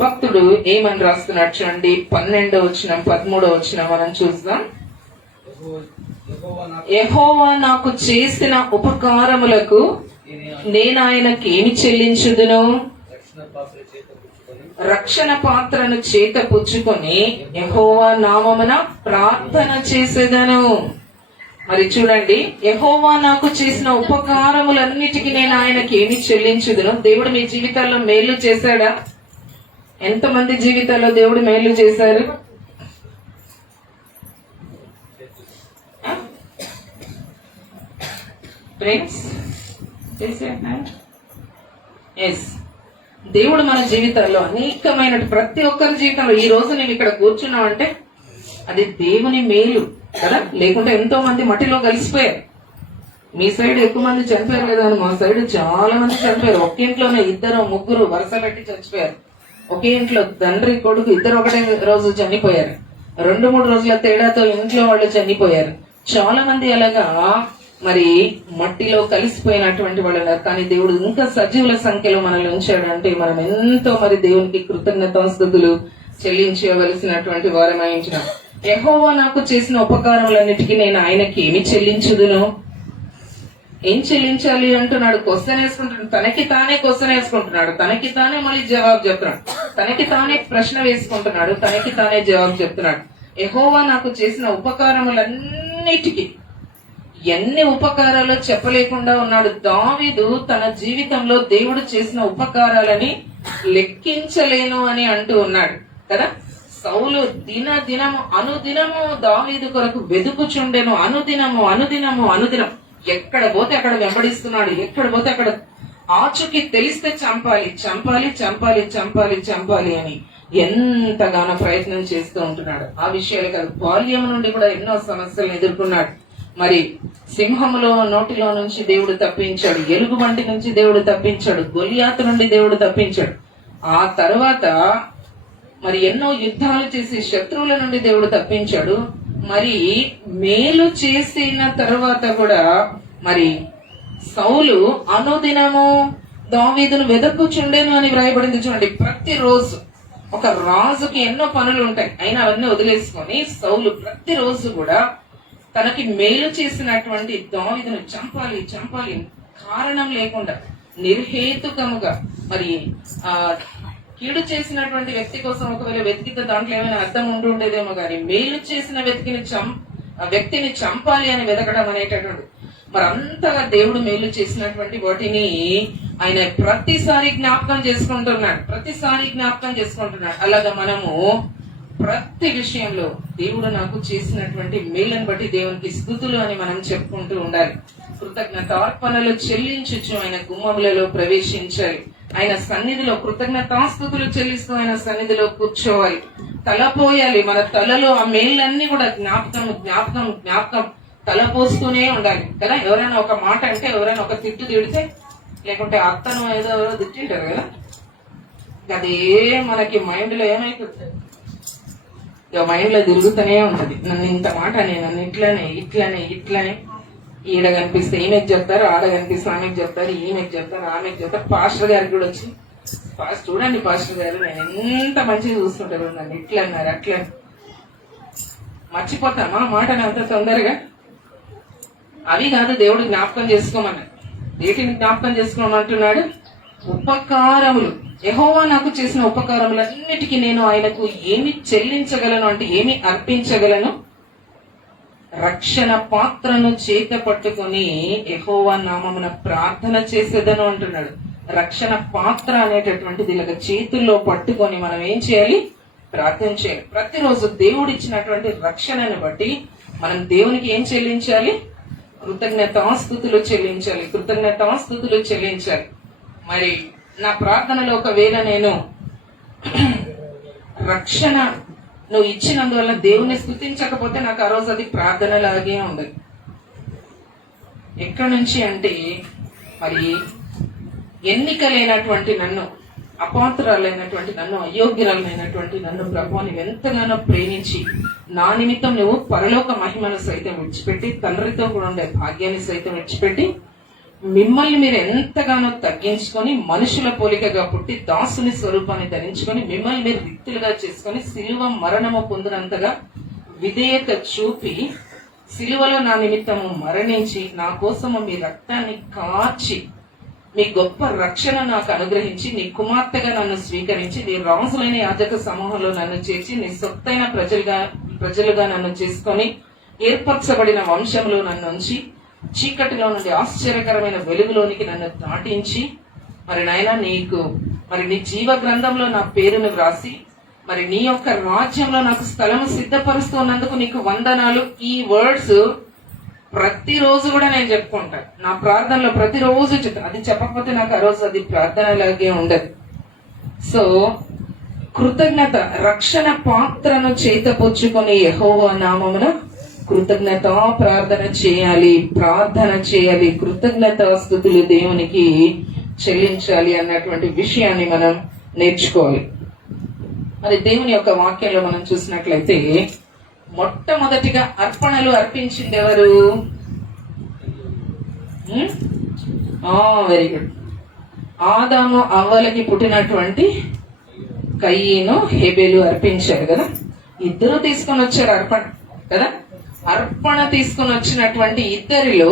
భక్తుడు ఏమని రాస్తున్నాడు చూడండి. 12వ వచనం 13వ వచనం మనం చూద్దాం. యెహోవా నాకు చేసిన ఉపకారములకు నేను ఆయనకి ఏమి చెల్లించుదును? రక్షణ పాత్రను చేత పుచ్చుకొని యెహోవా నామమున ప్రార్థన చేసేదను. మరి చూడండి, యెహోవా నాకు చేసిన ఉపకారములన్నిటికీ నేను ఆయనకి ఏమి చెల్లించుదును? దేవుడు మీ జీవితాల్లో మేలు చేశాడా? ఎంతమంది జీవితాల్లో దేవుడు మేలు చేశారు? దేవుడు మన జీవితాల్లో అనేకమైన, ప్రతి ఒక్కరి జీవితంలో ఈ రోజు నేను ఇక్కడ కూర్చున్నామంటే అది దేవుని మేలు కదా. లేకుంటే ఎంతో మంది మట్టిలో కలిసిపోయారు. మీ సైడ్ ఎక్కువ మంది చనిపోయారు కదా, మా సైడ్ చాలా మంది చనిపోయారు. ఒకే ఇంట్లోనే 2, 3 వరుస పెట్టి చచ్చిపోయారు. ఒకే ఇంట్లో తండ్రి కొడుకు ఇద్దరు ఒకటే రోజు చనిపోయారు. 2-3 రోజుల తేడాతో ఇంట్లో వాళ్ళు చనిపోయారు. చాలా మంది అలాగా మరి మట్టిలో కలిసిపోయినటువంటి వాళ్ళు. కానీ దేవుడు ఇంకా సజీవుల సంఖ్యలో మనల్ని ఉంచాడు అంటే మనం ఎంతో మరి దేవునికి కృతజ్ఞతాస్తుతులు చెల్లించవలసినటువంటి వారమైంచిన. యెహోవా నాకు చేసిన ఉపకారములన్నిటికీ నేను ఆయనకి ఏమి చెల్లించుదును? ఏం చెల్లించాలి అంటున్నాడు. క్వశ్చన్ వేసుకుంటున్నాడు, తనకి తానే క్వశ్చన్ వేసుకుంటున్నాడు, తనకి తానే మళ్ళీ జవాబు చెప్తున్నాడు, తనకి తానే ప్రశ్న వేసుకుంటున్నాడు, తనకి తానే జవాబు చెప్తున్నాడు. యెహోవా నాకు చేసిన ఉపకారములన్నిటికీ, ఎన్ని ఉపకారాలు చెప్పలేకుండా ఉన్నాడు. దావీదు తన జీవితంలో దేవుడు చేసిన ఉపకారాలని లెక్కించలేను అని అంటూ ఉన్నాడు కదా. సౌలు దినము అనుదినము దావీదు కొరకు వెతుకుచుండెను. అనుదినం ఎక్కడ పోతే అక్కడ వెంబడిస్తున్నాడు. ఎక్కడ పోతే అక్కడ ఆచుకి తెలిస్తే చంపాలి అని ఎంతగానో ప్రయత్నం చేస్తూ ఉంటున్నాడు. ఆ విషయాలు కాదు, బాల్యం నుండి కూడా ఎన్నో సమస్యలను ఎదుర్కొన్నాడు. మరి సింహములో నోటిలో నుంచి దేవుడు తప్పించాడు, ఎలుగుబంటి నుంచి దేవుడు తప్పించాడు, గొలియాతు నుండి దేవుడు తప్పించాడు. ఆ తర్వాత మరి ఎన్నో యుద్ధాలు చేసి శత్రువుల నుండి దేవుడు తప్పించాడు. మరి మేలు చేసిన తర్వాత కూడా మరి సౌలు అనుదినము దావీదును వెదకుచుండెను అని వ్రాయబడింది. చూడండి, ప్రతిరోజు ఒక రాజుకి ఎన్నో పనులు ఉంటాయి, అయినా అవన్నీ వదిలేసుకొని సౌలు ప్రతిరోజు కూడా తనకి మేలు చేసినటువంటి దావీదును చంపాలి చంపాలి కారణం లేకుండా నిర్హేతుకముగా మరి కీడు చేసినటువంటి వ్యక్తి కోసం ఒకవేళ వెతికితే దాంట్లో ఏమైనా అర్థం ఉండి ఉండేదేమో కానీ మేలు చేసిన వ్యక్తిని చంపాలి అని వెతకడం అనేటటువంటి మరి అంతగా దేవుడు మేలు చేసినటువంటి వాటిని ఆయన ప్రతిసారి జ్ఞాపకం చేసుకుంటున్నాడు. అలాగా మనము ప్రతి విషయంలో దేవుడు నాకు చేసినటువంటి మేలును బట్టి దేవునికి స్తుతులు అని మనం చెప్పుకుంటూ ఉండాలి. కృతజ్ఞతార్పణలు చెల్లించచ్చు ఆయన గుమ్మములలో ప్రవేశించాలి. ఆయన సన్నిధిలో కృతజ్ఞతాస్తుతులు చెల్లిస్తూ ఆయన సన్నిధిలో కూర్చోవాలి. తలపోయాలి, మన తలలో ఆ మేళ్ళన్నీ కూడా జ్ఞాపకం తలపోస్తూనే ఉండాలి కదా. ఎవరైనా ఒక మాట అంటే, ఎవరైనా ఒక తిట్టు తిడితే, లేకుంటే అత్తను ఏదో ఎవరో తిట్టింటారు కదా, అదే మనకి మైండ్ లో ఏమైపోతుంది, ఇక మైండ్ లో తిరుగుతూనే ఉంటది. నన్ను ఇంత మాట నన్ను ఇట్లనే ఈడ కనిపిస్తే ఈమెకి చెప్తారు, ఆడ కనిపిస్తే ఆమెకు చెప్తారు, ఈమెకి చెప్తారు, ఆమెకు చెప్తారు. పాస్టర్ గారికి కూడా వచ్చి చూడండి పాస్టర్ గారు నేను ఎంత మంచిగా చూస్తుంటారు, నన్ను ఇట్లా అన్నారు అట్లా. మర్చిపోతామా మాటని అంత తొందరగా? అవి కాదు దేవుడు జ్ఞాపకం చేసుకోమన్నాడు. వీటిని జ్ఞాపకం చేసుకోమంటున్నాడు. ఉపకారములు, యెహోవా నాకు చేసిన ఉపకారములన్నిటికీ నేను ఆయనకు ఏమి చెల్లించగలను అంటే ఏమి అర్పించగలను? రక్షణ పాత్రను చేత పట్టుకుని యెహోవా నామమున ప్రార్థన చేసేదను అంటున్నాడు. రక్షణ పాత్ర అనేటటువంటిది ఇలాగ చేతుల్లో పట్టుకొని మనం ఏం చేయాలి? ప్రార్థన చేయాలి. ప్రతిరోజు దేవుడు ఇచ్చినటువంటి రక్షణను బట్టి మనం దేవునికి ఏం చెల్లించాలి? కృతజ్ఞతాస్తుతులు చెల్లించాలి. మరి నా ప్రార్థనలో ఒకవేళ నేను రక్షణ నువ్వు ఇచ్చినందువల్ల దేవుని స్తుతించకపోతే నాకు ఆ రోజు అది ప్రార్థన లాగే ఉండదు. ఎక్కడి నుంచి అంటే మరి ఎన్నికలైనటువంటి నన్ను, అపాత్రాలైనటువంటి నన్ను, అయోగ్యురాలైనటువంటి నన్ను ప్రభువుని ఎంతగానో ప్రేమించి నా నిమిత్తం నువ్వు పరలోక మహిమను సైతం విడిచిపెట్టి, తండ్రితో కూడా ఉండే భాగ్యాన్ని సైతం విడిచిపెట్టి, మిమ్మల్ని మీరు ఎంతగానో తగ్గించుకొని మనుషుల పోలికగా పుట్టి దాసుని స్వరూపాన్ని ధరించుకొని మిమ్మల్ని మీరు రిక్తులుగా చేసుకొని సిలువ మరణము పొందినంతగా విధేయత చూపి సిలువలో నా నిమిత్తము మరణించి నా కోసము మీ రక్తాన్ని కార్చి మీ గొప్ప రక్షణ నాకు అనుగ్రహించి నీ కుమార్తెగా నన్ను స్వీకరించి నీ రాజులైన యాజక సమూహంలో నన్ను చేర్చి నీ సొత్తైన ప్రజలుగా నన్ను చేసుకొని ఏర్పరచబడిన వంశంలో నన్ను ఉంచి చీకటిలో నుండి ఆశ్చర్యకరమైన వెలుగులోనికి నన్ను దాటించి మరి నాయన నీకు మరి నీ జీవ గ్రంథంలో నా పేరును వ్రాసి మరి నీ యొక్క రాజ్యంలో నాకు స్థలము సిద్ధపరుస్తున్నందుకు నీకు వందనాలు. ఈ వర్డ్స్ ప్రతిరోజు కూడా నేను చెప్పుకుంటాను నా ప్రార్థనలో, ప్రతిరోజు అది చెప్పకపోతే నాకు ఆ రోజు అది ప్రార్థన లాగే ఉండదు. సో కృతజ్ఞత, రక్షణ పాత్రను చేతపుచ్చుకొని యెహోవా నామమున కృతజ్ఞత ప్రార్థన చేయాలి. కృతజ్ఞత స్తుతులు దేవునికి చెల్లించాలి అన్నటువంటి విషయాన్ని మనం నేర్చుకోవాలి. మరి దేవుని యొక్క వాక్యంలో మనం చూసినట్లయితే మొట్టమొదటిగా అర్పణలు అర్పించింది ఎవరు? Very good. ఆదాము అవ్వలకి పుట్టినటువంటి కయీను హేబెలు అర్పించారు కదా. ఇద్దరు తీసుకొని వచ్చారు అర్పణ కదా. అర్పణ తీసుకొని వచ్చినటువంటి ఇద్దరిలో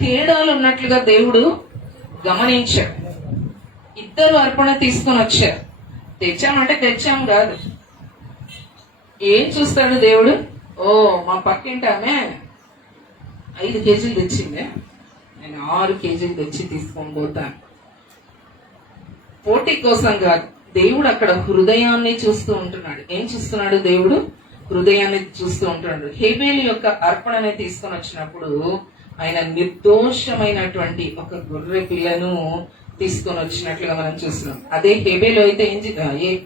తేడాలు ఉన్నట్లుగా దేవుడు గమనించాడు. ఇద్దరు అర్పణ తీసుకొని వచ్చారు. తెచ్చామంటే తెచ్చాం కాదు. ఏం చూస్తాడు దేవుడు? ఓ మా పక్కింటి ఆమె 5 కేజీలు తెచ్చిందే, నేను 6 కేజీలు తెచ్చి తీసుకొని పోతాను. పోటీ కోసం కాదు, దేవుడు అక్కడ హృదయాన్ని చూస్తూ ఉంటున్నాడు. ఏం చూస్తున్నాడు దేవుడు? హృదయాన్ని చూస్తూ ఉంటున్నాడు. హేబేలు యొక్క అర్పణని తీసుకొని వచ్చినప్పుడు ఆయన నిర్దోషమైనటువంటి ఒక గొర్రె పిల్లను తీసుకొని వచ్చినట్లుగా మనం చూస్తున్నాం. అదే హేబేలు అయితే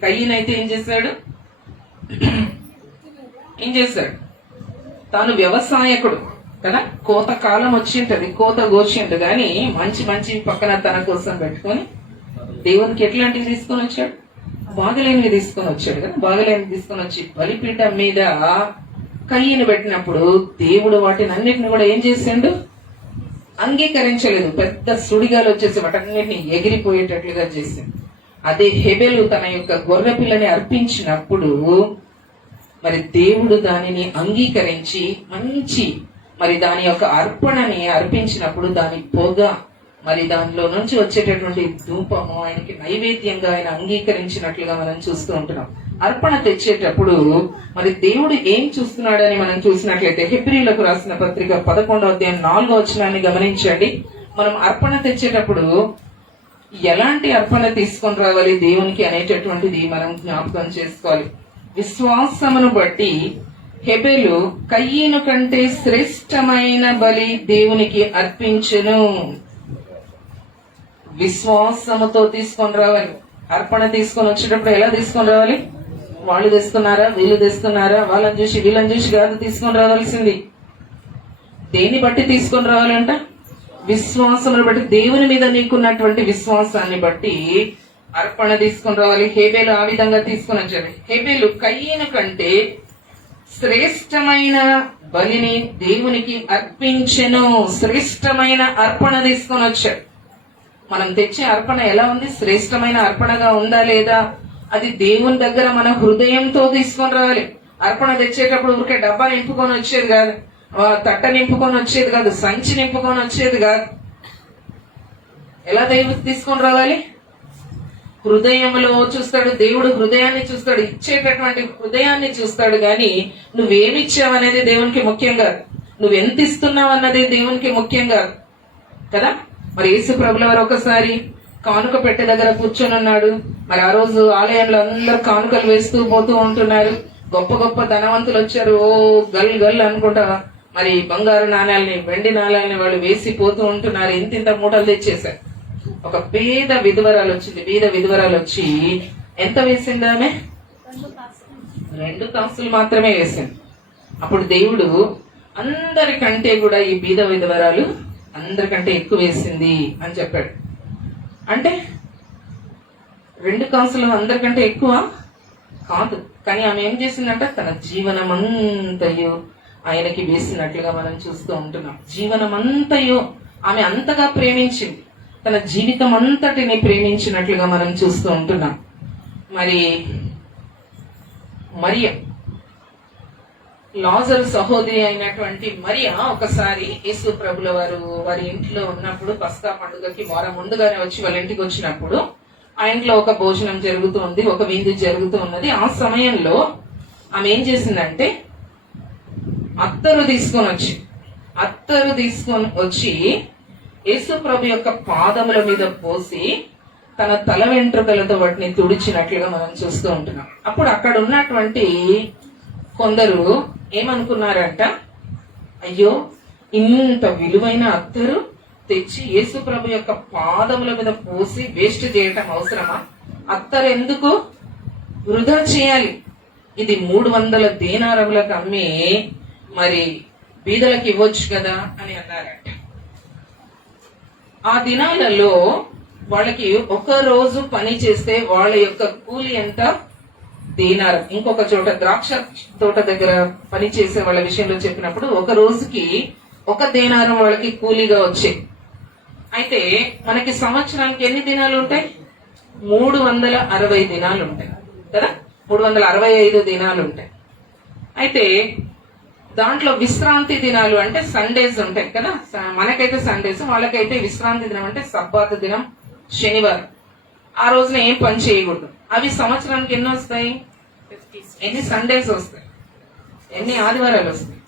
కయ్యను అయితే ఏం చేశాడు? తాను వ్యవసాయకుడు కదా, కోత కాలం వచ్చింటది, కోత గోచింటది, కానీ మంచి పక్కన తన కోసం పెట్టుకొని దేవునికి ఎట్లాంటివి తీసుకొని వచ్చాడు? బాగలేనివి తీసుకొని వచ్చాడు కదా. బాగలేనివి తీసుకొని వచ్చి బలిపీఠం మీద కయ్యను పెట్టినప్పుడు దేవుడు వాటిని అన్నిటిని కూడా ఏం చేసిండు? అంగీకరించలేదు. పెద్ద సుడిగాలు వచ్చేసి వాటన్నిటిని ఎగిరిపోయేటట్లుగా చేసింది. అదే హెబెలు తన యొక్క గొర్రె పిల్లని అర్పించినప్పుడు మరి దేవుడు దానిని అంగీకరించి మరి దాని యొక్క అర్పణని అర్పించినప్పుడు దాని పొగ మరి దానిలో నుంచి వచ్చేటటువంటి ధూపము ఆయనకి నైవేద్యంగా ఆయన అంగీకరించినట్లుగా మనం చూస్తూ ఉంటున్నాం. అర్పణ తెచ్చేటప్పుడు మరి దేవుడు ఏం చూస్తున్నాడని మనం చూసినట్లయితే హెబ్రీయులకు రాసిన పత్రిక 11వ అధ్యాయం 4వ వచనాన్ని గమనించండి. మనం అర్పణ తెచ్చేటప్పుడు ఎలాంటి అర్పణ తీసుకొని రావాలి దేవునికి అనేటటువంటిది మనం జ్ఞాపకం చేసుకోవాలి. విశ్వాసమును బట్టి హెబెలు కయ్యను కంటే శ్రేష్టమైన బలి దేవునికి అర్పించెను. విశ్వాసముతో తీసుకొని రావాలి. అర్పణ తీసుకొని వచ్చేటప్పుడు ఎలా తీసుకొని రావాలి? వాళ్ళు తెస్తున్నారా, వీళ్ళు తెస్తున్నారా, వాళ్ళని చూసి వీళ్ళని చూసి కాదు తీసుకొని రావాల్సింది. దేన్ని బట్టి తీసుకొని రావాలంట? విశ్వాసమును బట్టి, దేవుని మీద నీకున్నటువంటి విశ్వాసాన్ని బట్టి అర్పణ తీసుకొని రావాలి. హేబేలు ఆ విధంగా తీసుకొని వచ్చాడు. హేబేలు కయ్యను కంటే శ్రేష్టమైన బలిని దేవునికి అర్పించెను. శ్రేష్టమైన అర్పణ తీసుకొని వచ్చాడు. మనం తెచ్చే అర్పణ ఎలా ఉంది? శ్రేష్టమైన అర్పణగా ఉందా లేదా? అది దేవుని దగ్గర మన హృదయంతో తీసుకొని రావాలి. అర్పణ తెచ్చేటప్పుడు ఊరికే డబ్బా నింపుకొని వచ్చేది కాదు, తట్ట నింపుకొని వచ్చేది కాదు, సంచి నింపుకొని వచ్చేది కాదు. ఎలా దేవుడు తీసుకొని రావాలి? హృదయంలో చూస్తాడు దేవుడు. హృదయాన్ని చూస్తాడు, ఇచ్చేటటువంటి హృదయాన్ని చూస్తాడు. గాని నువ్వేమిచ్చావనేది దేవునికి ముఖ్యం కాదు, నువ్వెంత ఇస్తున్నావు అన్నది దేవునికి ముఖ్యం కాదు కదా. మరి యేసు ప్రభుల వారు ఒకసారి కానుక పెట్టే దగ్గర కూర్చొని ఉన్నాడు. మరి ఆ రోజు ఆలయంలో అందరూ కానుకలు వేస్తూ పోతూ ఉంటున్నారు. గొప్ప గొప్ప ధనవంతులు వచ్చారు. ఓ గల్ గల్ అనుకుంటా మరి బంగారు నాణ్యాలని, వెండి నాణ్యాలని వాళ్ళు వేసి పోతూ ఉంటున్నారు. ఇంత మూటలు తెచ్చేశారు. ఒక పేద విధవరాలు వచ్చింది. పేద విధవరాలు వచ్చి ఎంత వేసింది? ఆమె 2 కాసులు మాత్రమే వేసింది. అప్పుడు దేవుడు అందరికంటే కూడా ఈ బీద విధవరాలు అందరికంటే ఎక్కువ వేసింది అని చెప్పాడు. అంటే 2 కాసులు అందరికంటే ఎక్కువ కాదు, కానీ ఆమె ఏం చేసిందంట? తన జీవనమంతయు ఆయనకి వేసినట్లుగా మనం చూస్తూ ఉంటున్నాం. జీవనమంతయు ఆమె అంతగా ప్రేమించింది, తన జీవితం అంతటిని ప్రేమించినట్లుగా మనం చూస్తూ ఉంటున్నాం. మరి మరియ, లాజరు సహోదరి అయినటువంటి మరియ ఒకసారి యేసు ప్రభుల వారు వారి ఇంట్లో ఉన్నప్పుడు పస్కా పండుగకి వారం ముందుగానే వచ్చి వాళ్ళ ఇంటికి వచ్చినప్పుడు ఆ ఇంట్లో ఒక భోజనం జరుగుతూ ఉంది, ఒక విందు జరుగుతూ ఉన్నది. ఆ సమయంలో ఆమె ఏం చేసిందంటే అత్తరు తీసుకొని వచ్చి యేసు ప్రభు యొక్క పాదముల మీద పోసి తన తల వెంట్రుకలతో వాటిని తుడిచినట్లుగా మనం చూస్తూ ఉంటున్నాం. అప్పుడు అక్కడ ఉన్నటువంటి కొందరు ఏమనుకున్నారంట? అయ్యో, ఇంత విలువైన అత్తరు తెచ్చి యేసు ప్రభు యొక్క పాదముల మీద పోసి వేస్ట్ చేయటం అవసరమా? అత్తరు ఎందుకు వృధా చేయాలి? ఇది 300 దేనారములకు అమ్మి మరి బీదలకు ఇవ్వచ్చు కదా అని అన్నారంట. ఆ దినాలలో వాళ్ళకి ఒక రోజు పని చేస్తే వాళ్ళ యొక్క కూలి ఎంత? దేనారం. ఇంకొక చోట ద్రాక్ష తోట దగ్గర పని చేసే వాళ్ళ విషయంలో చెప్పినప్పుడు ఒక రోజుకి 1 దేనారం వాళ్ళకి కూలీగా వచ్చాయి. అయితే మనకి సంవత్సరానికి ఎన్ని దినాలు ఉంటాయి? 360 దినాలు ఉంటాయి కదా, 365 దినాలు ఉంటాయి. అయితే దాంట్లో విశ్రాంతి దినాలు అంటే సండేస్ ఉంటాయి కదా. మనకైతే సండేస్, వాళ్ళకైతే విశ్రాంతి దినం అంటే సబ్బాత్ దినం, శనివారం. ఆ రోజున ఏం పని చేయకూడదు. అవి సంవత్సరానికి ఎన్ని వస్తాయి? ఎన్ని సండేస్ వస్తాయి? ఎన్ని ఆదివారాలు వస్తాయి?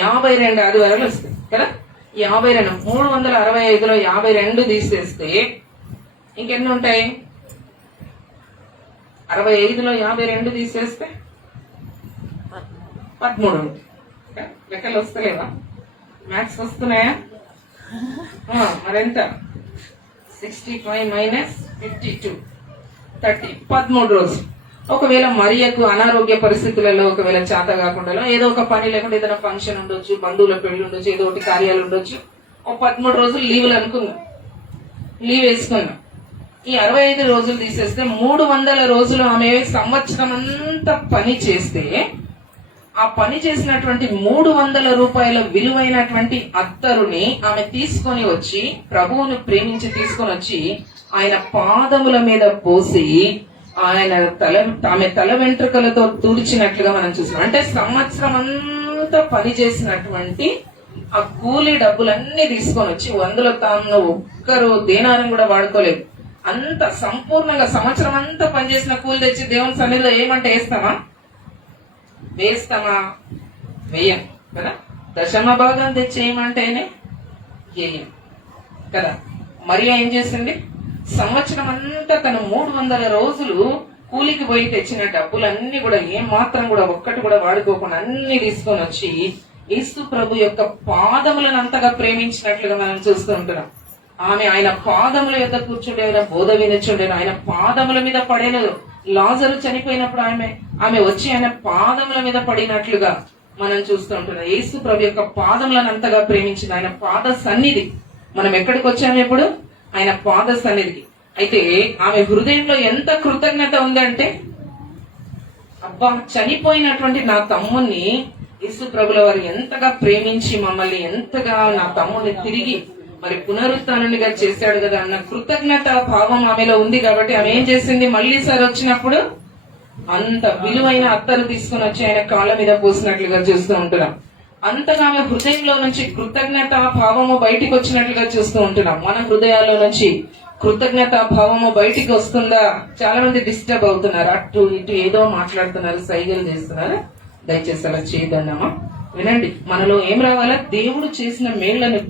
52 ఆదివారాలు వస్తాయి కదా. 52 365లో 52 తీసేస్తే ఇంకెన్ని ఉంటాయి? 65లో 52 తీసేస్తే 13 ఉంటాయి. లెక్కలు వస్తలేవా? మ్యాథ్స్ వస్తున్నాయా? మరెంత? 65 - 52 30 13 రోజులు. ఒకవేళ మరియకు అనారోగ్య పరిస్థితులలో ఒకవేళ చేత కాకుండా ఏదో ఒక పని లేకుండా ఏదైనా ఫంక్షన్ ఉండొచ్చు, బంధువుల పెళ్లి ఉండొచ్చు, ఏదో ఒకటి కార్యాలు ఉండొచ్చు, ఒక 13 రోజులు లీవ్లు అనుకుందాం, లీవ్ వేసుకున్నాం. ఈ 65 రోజులు తీసేస్తే 300 రోజులు ఆమె సంవత్సరం అంతా పని చేస్తే ఆ పని చేసినటువంటి 300 రూపాయల విలువైనటువంటి అత్తరుని ఆమె తీసుకొని వచ్చి, ప్రభువును ప్రేమించి తీసుకొని వచ్చి ఆయన పాదముల మీద పోసి ఆమె తల వెంట్రుకలతో తుడిచినట్లుగా మనం చూస్తున్నాం. అంటే సంవత్సరం అంతా పని చేసినటువంటి ఆ కూలీ డబ్బులన్నీ తీసుకొని వచ్చి, అందులో తాను ఒక్కరు దేనారం కూడా వాడుకోలేదు, అంత సంపూర్ణంగా సంవత్సరం అంతా పనిచేసిన కూలి తెచ్చి దేవుని సన్నిధిలో ఏమంటే వేస్తామా? వేయం కదా. దశమ భాగం తెచ్చి ఏమంటేనే వేయం కదా. మరియా ఏం చేసింది? సంవత్సరం అంతా తను 300 రోజులు కూలికి పోయి తెచ్చిన డబ్బులన్నీ కూడా ఏం మాత్రం కూడా ఒక్కటి కూడా వాడుకోకుండా అన్ని తీసుకొని వచ్చి యేసు ప్రభు యొక్క పాదములను అంతగా ప్రేమించినట్లుగా మనం చూస్తూ ఉంటున్నాం. ఆమె ఆయన పాదముల యొద్ద కూర్చుండేను, బోధ వినొచ్చుండేను, ఆయన పాదముల మీద పడేను. లాజరు చనిపోయినప్పుడు ఆమె వచ్చి ఆయన పాదముల మీద పడినట్లుగా మనం చూస్తూ ఉంటున్నాం. యేసు ప్రభు యొక్క పాదములను అంతగా ప్రేమించింది. ఆయన పాద సన్నిధి. మనం ఎక్కడికి వచ్చాము ఇప్పుడు? ఆయన పాద సన్నిధికి. అయితే ఆమె హృదయంలో ఎంత కృతజ్ఞత ఉందంటే, అబ్బా, చనిపోయినటువంటి నా తమ్ముణ్ణి యేసు ప్రభుల వారు ఎంతగా ప్రేమించి మమ్మల్ని ఎంతగా నా తమ్ముడిని తిరిగి మరి పునరుత్థానునిగా చేశాడు కదా అన్న కృతజ్ఞత భావం ఆమెలో ఉంది. కాబట్టి ఆమె ఏం చేసింది? మళ్ళీ సార్ వచ్చినప్పుడు అంత విలువైన అత్తరు తీసుకుని వచ్చి ఆయన కాళ్ళ మీద పోసినట్లుగా చూస్తూ ఉంటున్నాం. అంతగా ఆమె హృదయంలో నుంచి కృతజ్ఞత భావము బయటికి వచ్చినట్లుగా చూస్తూ ఉంటున్నాం. మన హృదయాల్లో నుంచి కృతజ్ఞత భావము బయటికి వస్తుందా? చాలా మంది డిస్టర్బ్ అవుతున్నారు, అటు ఇటు ఏదో మాట్లాడుతున్నారు, సైగలు చేస్తున్నారు. దయచేసి అలా చేయదన్నామా? వినండి, మనలో ఏం రావాలా? దేవుడు చేసిన మేళ్లను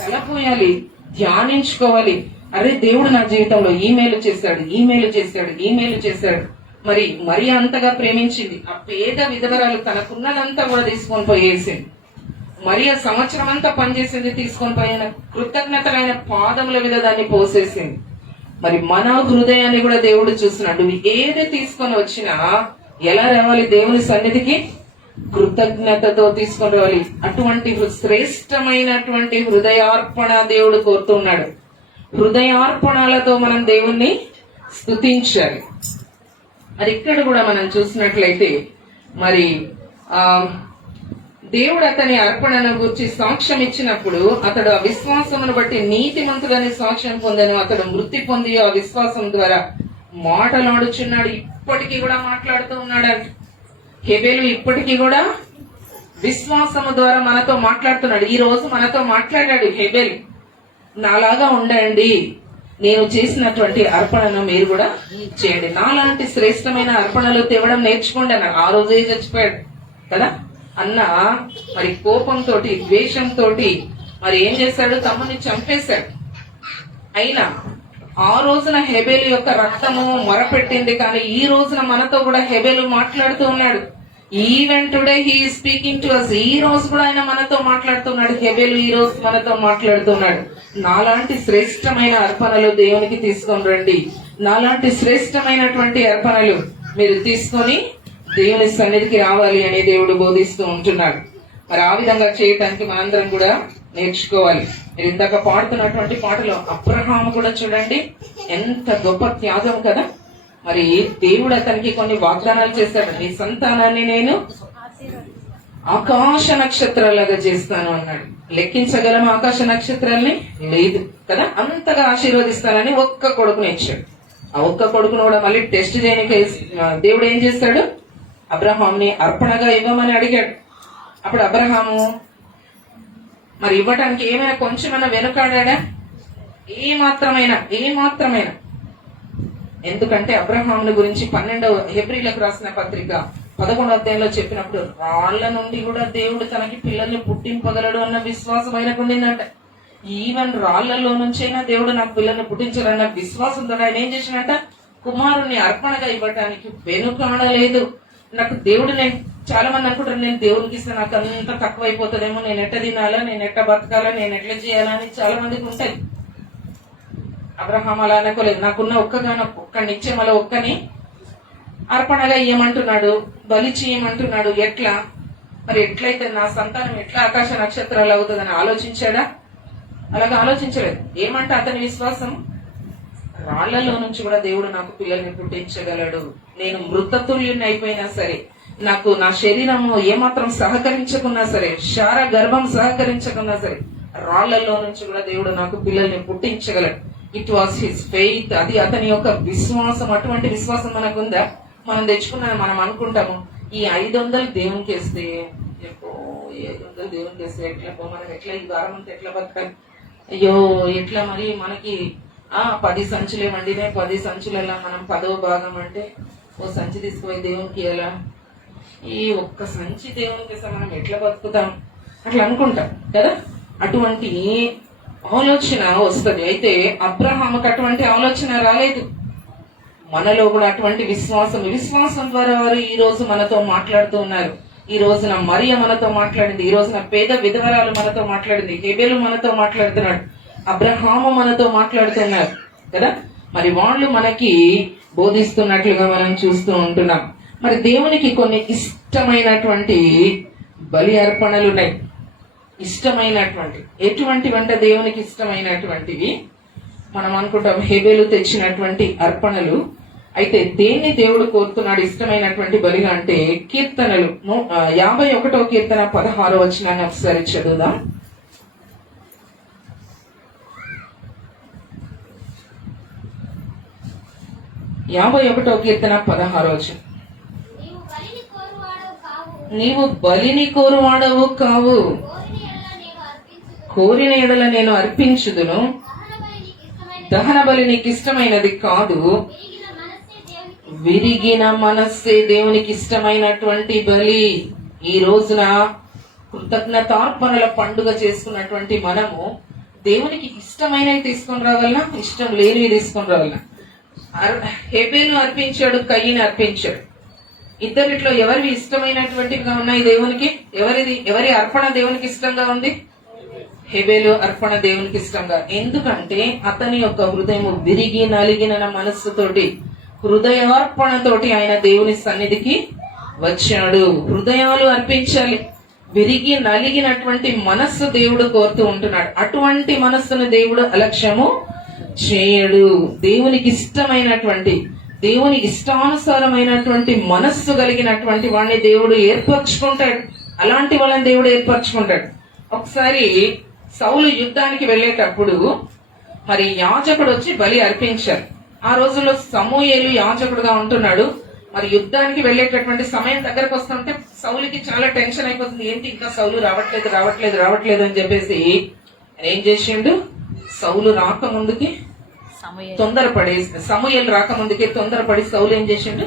తలపోయాలి, ధ్యానించుకోవాలి. అరే, దేవుడు నా జీవితంలో ఈ మేలు చేశాడు, ఈ మేలు చేశాడు, ఈ మేలు చేశాడు. మరి అంతగా ప్రేమించింది. ఆ పేద విధవరాలు తనకున్నదంతా కూడా తీసుకొని పోయేసింది. మరి ఆ సంవత్సరం అంతా పనిచేసింది, తీసుకొని పోయిన కృతజ్ఞతలైన పాదముల మీద దాన్ని పోసేసింది. మరి మన హృదయాన్ని కూడా దేవుడు చూస్తున్నాడు. నువ్వు ఏది తీసుకొని వచ్చినా ఎలా రావాలి దేవుని సన్నిధికి? కృతజ్ఞతతో తీసుకొని రావాలి. అటువంటి శ్రేష్టమైనటువంటి హృదయార్పణ దేవుడు కోరుతున్నాడు. హృదయార్పణలతో మనం దేవుణ్ణి స్తుతించాలి. మరి ఇక్కడ కూడా మనం చూసినట్లయితే మరి దేవుడు అతని అర్పణను గురించి సాక్ష్యం ఇచ్చినప్పుడు అతడు ఆ విశ్వాసమును బట్టి నీతిమంతుడని సాక్ష్యం పొందాను. అతడు మృతి పొంది ఆ విశ్వాసం ద్వారా మాటలాడుచున్నాడు. ఇప్పటికీ కూడా మాట్లాడుతూ ఉన్నాడు. హెబెలు ఇప్పటికీ కూడా విశ్వాసము ద్వారా మనతో మాట్లాడుతున్నాడు. ఈ రోజు మనతో మాట్లాడాడు హెబెల్. నాలాగా ఉండండి, నేను చేసినటువంటి అర్పణను మీరు కూడా చేయండి, నాలాంటి శ్రేష్టమైన అర్పణలు తేవడం నేర్చుకోండి అన్నాడు. ఆ రోజే చచ్చిపోయాడు కదా అన్న. మరి కోపంతో, ద్వేషంతో మరి ఏం చేశాడు? తమ్ముని చంపేశాడు. అయినా ఆ రోజున హెబెలు యొక్క రక్తము మొరపెట్టింది, కానీ ఈ రోజున మనతో కూడా హెబెలు మాట్లాడుతూ ఉన్నాడు. Even today he speaking to us. ఈ రోజు కూడా ఆయన మనతో మాట్లాడుతున్నాడు. హెబెలు ఈ రోజు మనతో మాట్లాడుతున్నాడు. నాలాంటి శ్రేష్టమైన అర్పణలు దేవునికి తీసుకొని రండి, నాలాంటి శ్రేష్టమైనటువంటి అర్పణలు మీరు తీసుకొని దేవుని సన్నిధికి రావాలి అని దేవుడు బోధిస్తూ ఉంటున్నాడు. మరి ఆ విధంగా చేయటానికి మనందరం కూడా నేర్చుకోవాలి. మీరు ఇందాక పాడుతున్నటువంటి పాటలో అబ్రహాము కూడా చూడండి, ఎంత గొప్ప త్యాగం కదా. మరి దేవుడు అతనికి కొన్ని వాగ్దానాలు చేశాడు. నీ సంతానాన్ని నేను ఆకాశ నక్షత్రాలుగా చేస్తాను అన్నాడు. లెక్కించగలము ఆకాశ నక్షత్రాల్ని? లేదు కదా. అంతగా ఆశీర్వదిస్తానని ఒక్క కొడుకుని ఇచ్చాడు. ఆ ఒక్క కొడుకును కూడా మళ్ళీ టెస్ట్ చేయడానికి దేవుడు ఏం చేస్తాడు? అబ్రహాంని అర్పణగా ఇవ్వమని అడిగాడు. అప్పుడు అబ్రహాము మరి ఇవ్వటానికి ఏమైనా కొంచెమైనా వెనుకాడా? ఏమాత్రమైనా. ఎందుకంటే అబ్రహాముని గురించి 12వ హెబ్రీలకు రాసిన పత్రిక 11వ అధ్యాయంలో చెప్పినప్పుడు రాళ్ల నుండి కూడా దేవుడు తనకి పిల్లల్ని పుట్టింపగలడు అన్న విశ్వాసం ఆయనకు ఉండిందంట. ఈవెన్ రాళ్లలో నుంచైనా దేవుడు నాకు పిల్లల్ని పుట్టించాలన్న విశ్వాసంతో ఆయన ఏం చేసినట్ట? కుమారుణ్ణి అర్పణగా ఇవ్వటానికి వెనుకాడలేదు. నాకు దేవుడు, నేను చాలా మంది అనుకుంటారు నేను దేవునికి ఇస్తే నాకు అంత తక్కువైపోతుందేమో, నేను ఎట్ట తినాలా, నేను ఎట్ట బతకాలా, నేను ఎట్లా చేయాలా అని చాలా మందికి ఉంటాయి. అబ్రహాం అలా అనుకోలేదు. నాకున్న ఒక్కనిచ్చే మళ్ళీ ఒక్కని అర్పణగా ఇయ్యమంటున్నాడు, బలి చేయమంటున్నాడు. ఎట్లా? మరి ఎట్లయితే నా సంతానం ఎట్లా ఆకాశ నక్షత్రాలు అవుతుందని ఆలోచించాడా? అలాగా ఆలోచించలేదు. ఏమంటే అతని విశ్వాసం, రాళ్లలో నుంచి కూడా దేవుడు నాకు పిల్లల్ని పుట్టించగలడు. నేను మృతతుల్యుని అయిపోయినా సరే, నాకు నా శరీరము ఏమాత్రం సహకరించకున్నా సరే, శార గర్భం సహకరించకున్నా సరే, రాళ్లలో నుంచి కూడా దేవుడు నాకు పిల్లల్ని పుట్టించగలడు. It was his faith. అది అతని యొక్క విశ్వాసం. అటువంటి విశ్వాసం మనకుందా? మనం తెచ్చుకున్నాం, మనం అనుకుంటాము ఈ 500 దేవునికి వేస్తే, 500 దేవునికి వేస్తే ఎట్లా మనం ఎట్లా ఈ వారం అంతా ఎట్లా బతకాలి, అయ్యో ఎట్లా మరి మనకి 10 సంచులే వండినే, 10 సంచులలో మనం 10వ భాగం అంటే ఓ సంచి తీసుకుపోయి దేవునికి ఎలా, ఈ ఒక్క సంచి దేవునికి వేస్తే మనం ఎట్లా బతుకుతాం అట్లా అనుకుంటాం కదా. అటువంటి ఆలోచన వస్తుంది. అయితే అబ్రహాముకు అటువంటి ఆలోచన రాలేదు. మనలో కూడా అటువంటి విశ్వాసం ద్వారా వారు ఈ రోజు మనతో మాట్లాడుతూ ఉన్నారు. ఈ రోజున మరియ మనతో మాట్లాడింది, ఈ రోజున పేద విధవరాలు మనతో మాట్లాడింది, హేబేలు మనతో మాట్లాడుతున్నాడు, అబ్రహాము మనతో మాట్లాడుతున్నారు కదా. మరి వాళ్ళు మనకి బోధిస్తున్నట్లుగా మనం చూస్తూ ఉంటున్నాం. మరి దేవునికి కొన్ని ఇష్టమైనటువంటి బలి అర్పణలు ఉన్నాయి. ఇష్టమైనటువంటి ఎటువంటివంటే దేవునికి ఇష్టమైనటువంటివి మనం అనుకుంటాం హేబేలు తెచ్చినటువంటి అర్పణలు. అయితే దేన్ని దేవుడు కోరుతున్నాడు ఇష్టమైనటువంటి బలిగా అంటే కీర్తనలు 51వ కీర్తన 16వ వచనాన్ని ఒకసారి చదువుదాం. 51వ కీర్తన 16వ వచనం. నీవు బలిని కోరువాడవు కావు, కోరిన ఎడల నేను అర్పించుదును. దహన బలి నీకు ఇష్టమైనది కాదు, విరిగిన మనస్సే దేవునికి ఇష్టమైనటువంటి బలి. ఈ రోజున కృతజ్ఞతార్పణల పండుగ చేసుకున్నటువంటి మనము దేవునికి ఇష్టమైనవి తీసుకొని రావాలన్నా, ఇష్టం లేనివి తీసుకొని రావాలన్నా. హేబేలు అర్పించాడు, కయ్యని అర్పించాడు. ఇద్దరిట్లో ఎవరివి ఇష్టమైనటువంటివిగా ఉన్నాయి దేవునికి? ఎవరి అర్పణ దేవునికి ఇష్టంగా ఉంది? హేబేలు అర్పణ దేవునికి ఇష్టంగా. ఎందుకంటే అతని యొక్క హృదయం విరిగి నలిగిన మనస్సుతోటి, హృదయార్పణతోటి ఆయన దేవుని సన్నిధికి వచ్చాడు. హృదయాలు అర్పించాలి. విరిగి నలిగినటువంటి మనస్సు దేవుడు కోరుతూ ఉంటున్నాడు. అటువంటి మనస్సును దేవుడు అలక్ష్యము చేయడు. దేవునికి ఇష్టమైనటువంటి, దేవుని ఇష్టానుసారమైనటువంటి మనస్సు కలిగినటువంటి వాడిని దేవుడు ఏర్పరచుకుంటాడు. అలాంటి వాళ్ళని దేవుడు ఏర్పరచుకుంటాడు. ఒకసారి సౌలు యుద్ధానికి వెళ్ళేటప్పుడు మరి యాజకుడు వచ్చి బలి అర్పించారు. ఆ రోజుల్లో సమూయేలు యాజకుడుగా ఉంటున్నాడు. మరి యుద్ధానికి వెళ్ళేటటువంటి సమయం దగ్గరకు వస్తుంటే సౌలుకి చాలా టెన్షన్ అయిపోతుంది. ఏంటి ఇంకా సౌలు రావట్లేదు అని చెప్పేసి ఏం చేసిండు, సౌలు రాకముందుకి తొందరపడి, సమూయేలు రాకముందుకే తొందరపడి సౌలు ఏం చేసిండు,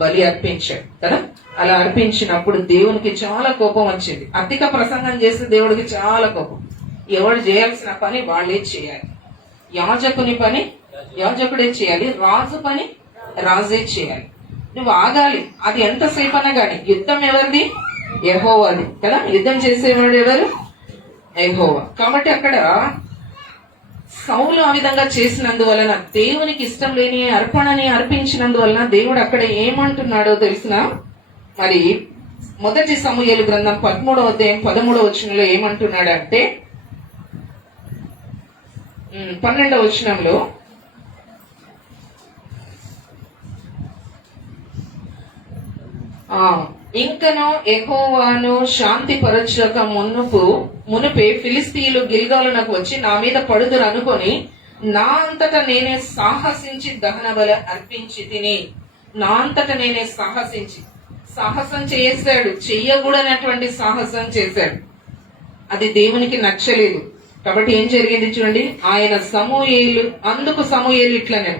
బలి అర్పించాడు కదా. అలా అర్పించినప్పుడు దేవునికి చాలా కోపం వచ్చింది. అధిక ప్రసంగం చేస్తే దేవుడికి చాలా కోపం. ఎవడు చేయాల్సిన పని వాళ్ళే చేయాలి. యాజకుని పని యాజకుడే చేయాలి, రాజు పని రాజే చేయాలి. నువ్వు ఆగాలి. అది ఎంతసేపు అన్నా గాని. యుద్ధం ఎవరిది? యెహోవాది కదా. యుద్ధం చేసేవాడు ఎవరు? యెహోవా. కాబట్టి అక్కడ సౌలు ఆ విధంగా చేసినందువలన, దేవునికి ఇష్టం లేని అర్పణని అర్పించినందువలన దేవుడు అక్కడ ఏమంటున్నాడో తెలిసిన, మరి 1 సమూయేలు గ్రంథం 13వ అధ్యాయం 13వ వచనంలో ఏమంటున్నాడంటే 12వ వచనంలో, ఇంకనో యెహోవాను శాంతి పరచక మునుపే ఫిలిస్తీయులు గిల్గాలునకు వచ్చి నా మీద పడుదురు అనుకొని నా అంతటా నేనే సాహసించి దహన బలి అర్పించి తిని. నా అంతటా నేనే సాహసం చేశాడు. చెయ్యకూడనటువంటి సాహసం చేశాడు. అది దేవునికి నచ్చలేదు. కాబట్టి ఏం జరిగింది చూడండి. అందుకు సమూయేలు ఇట్లనే,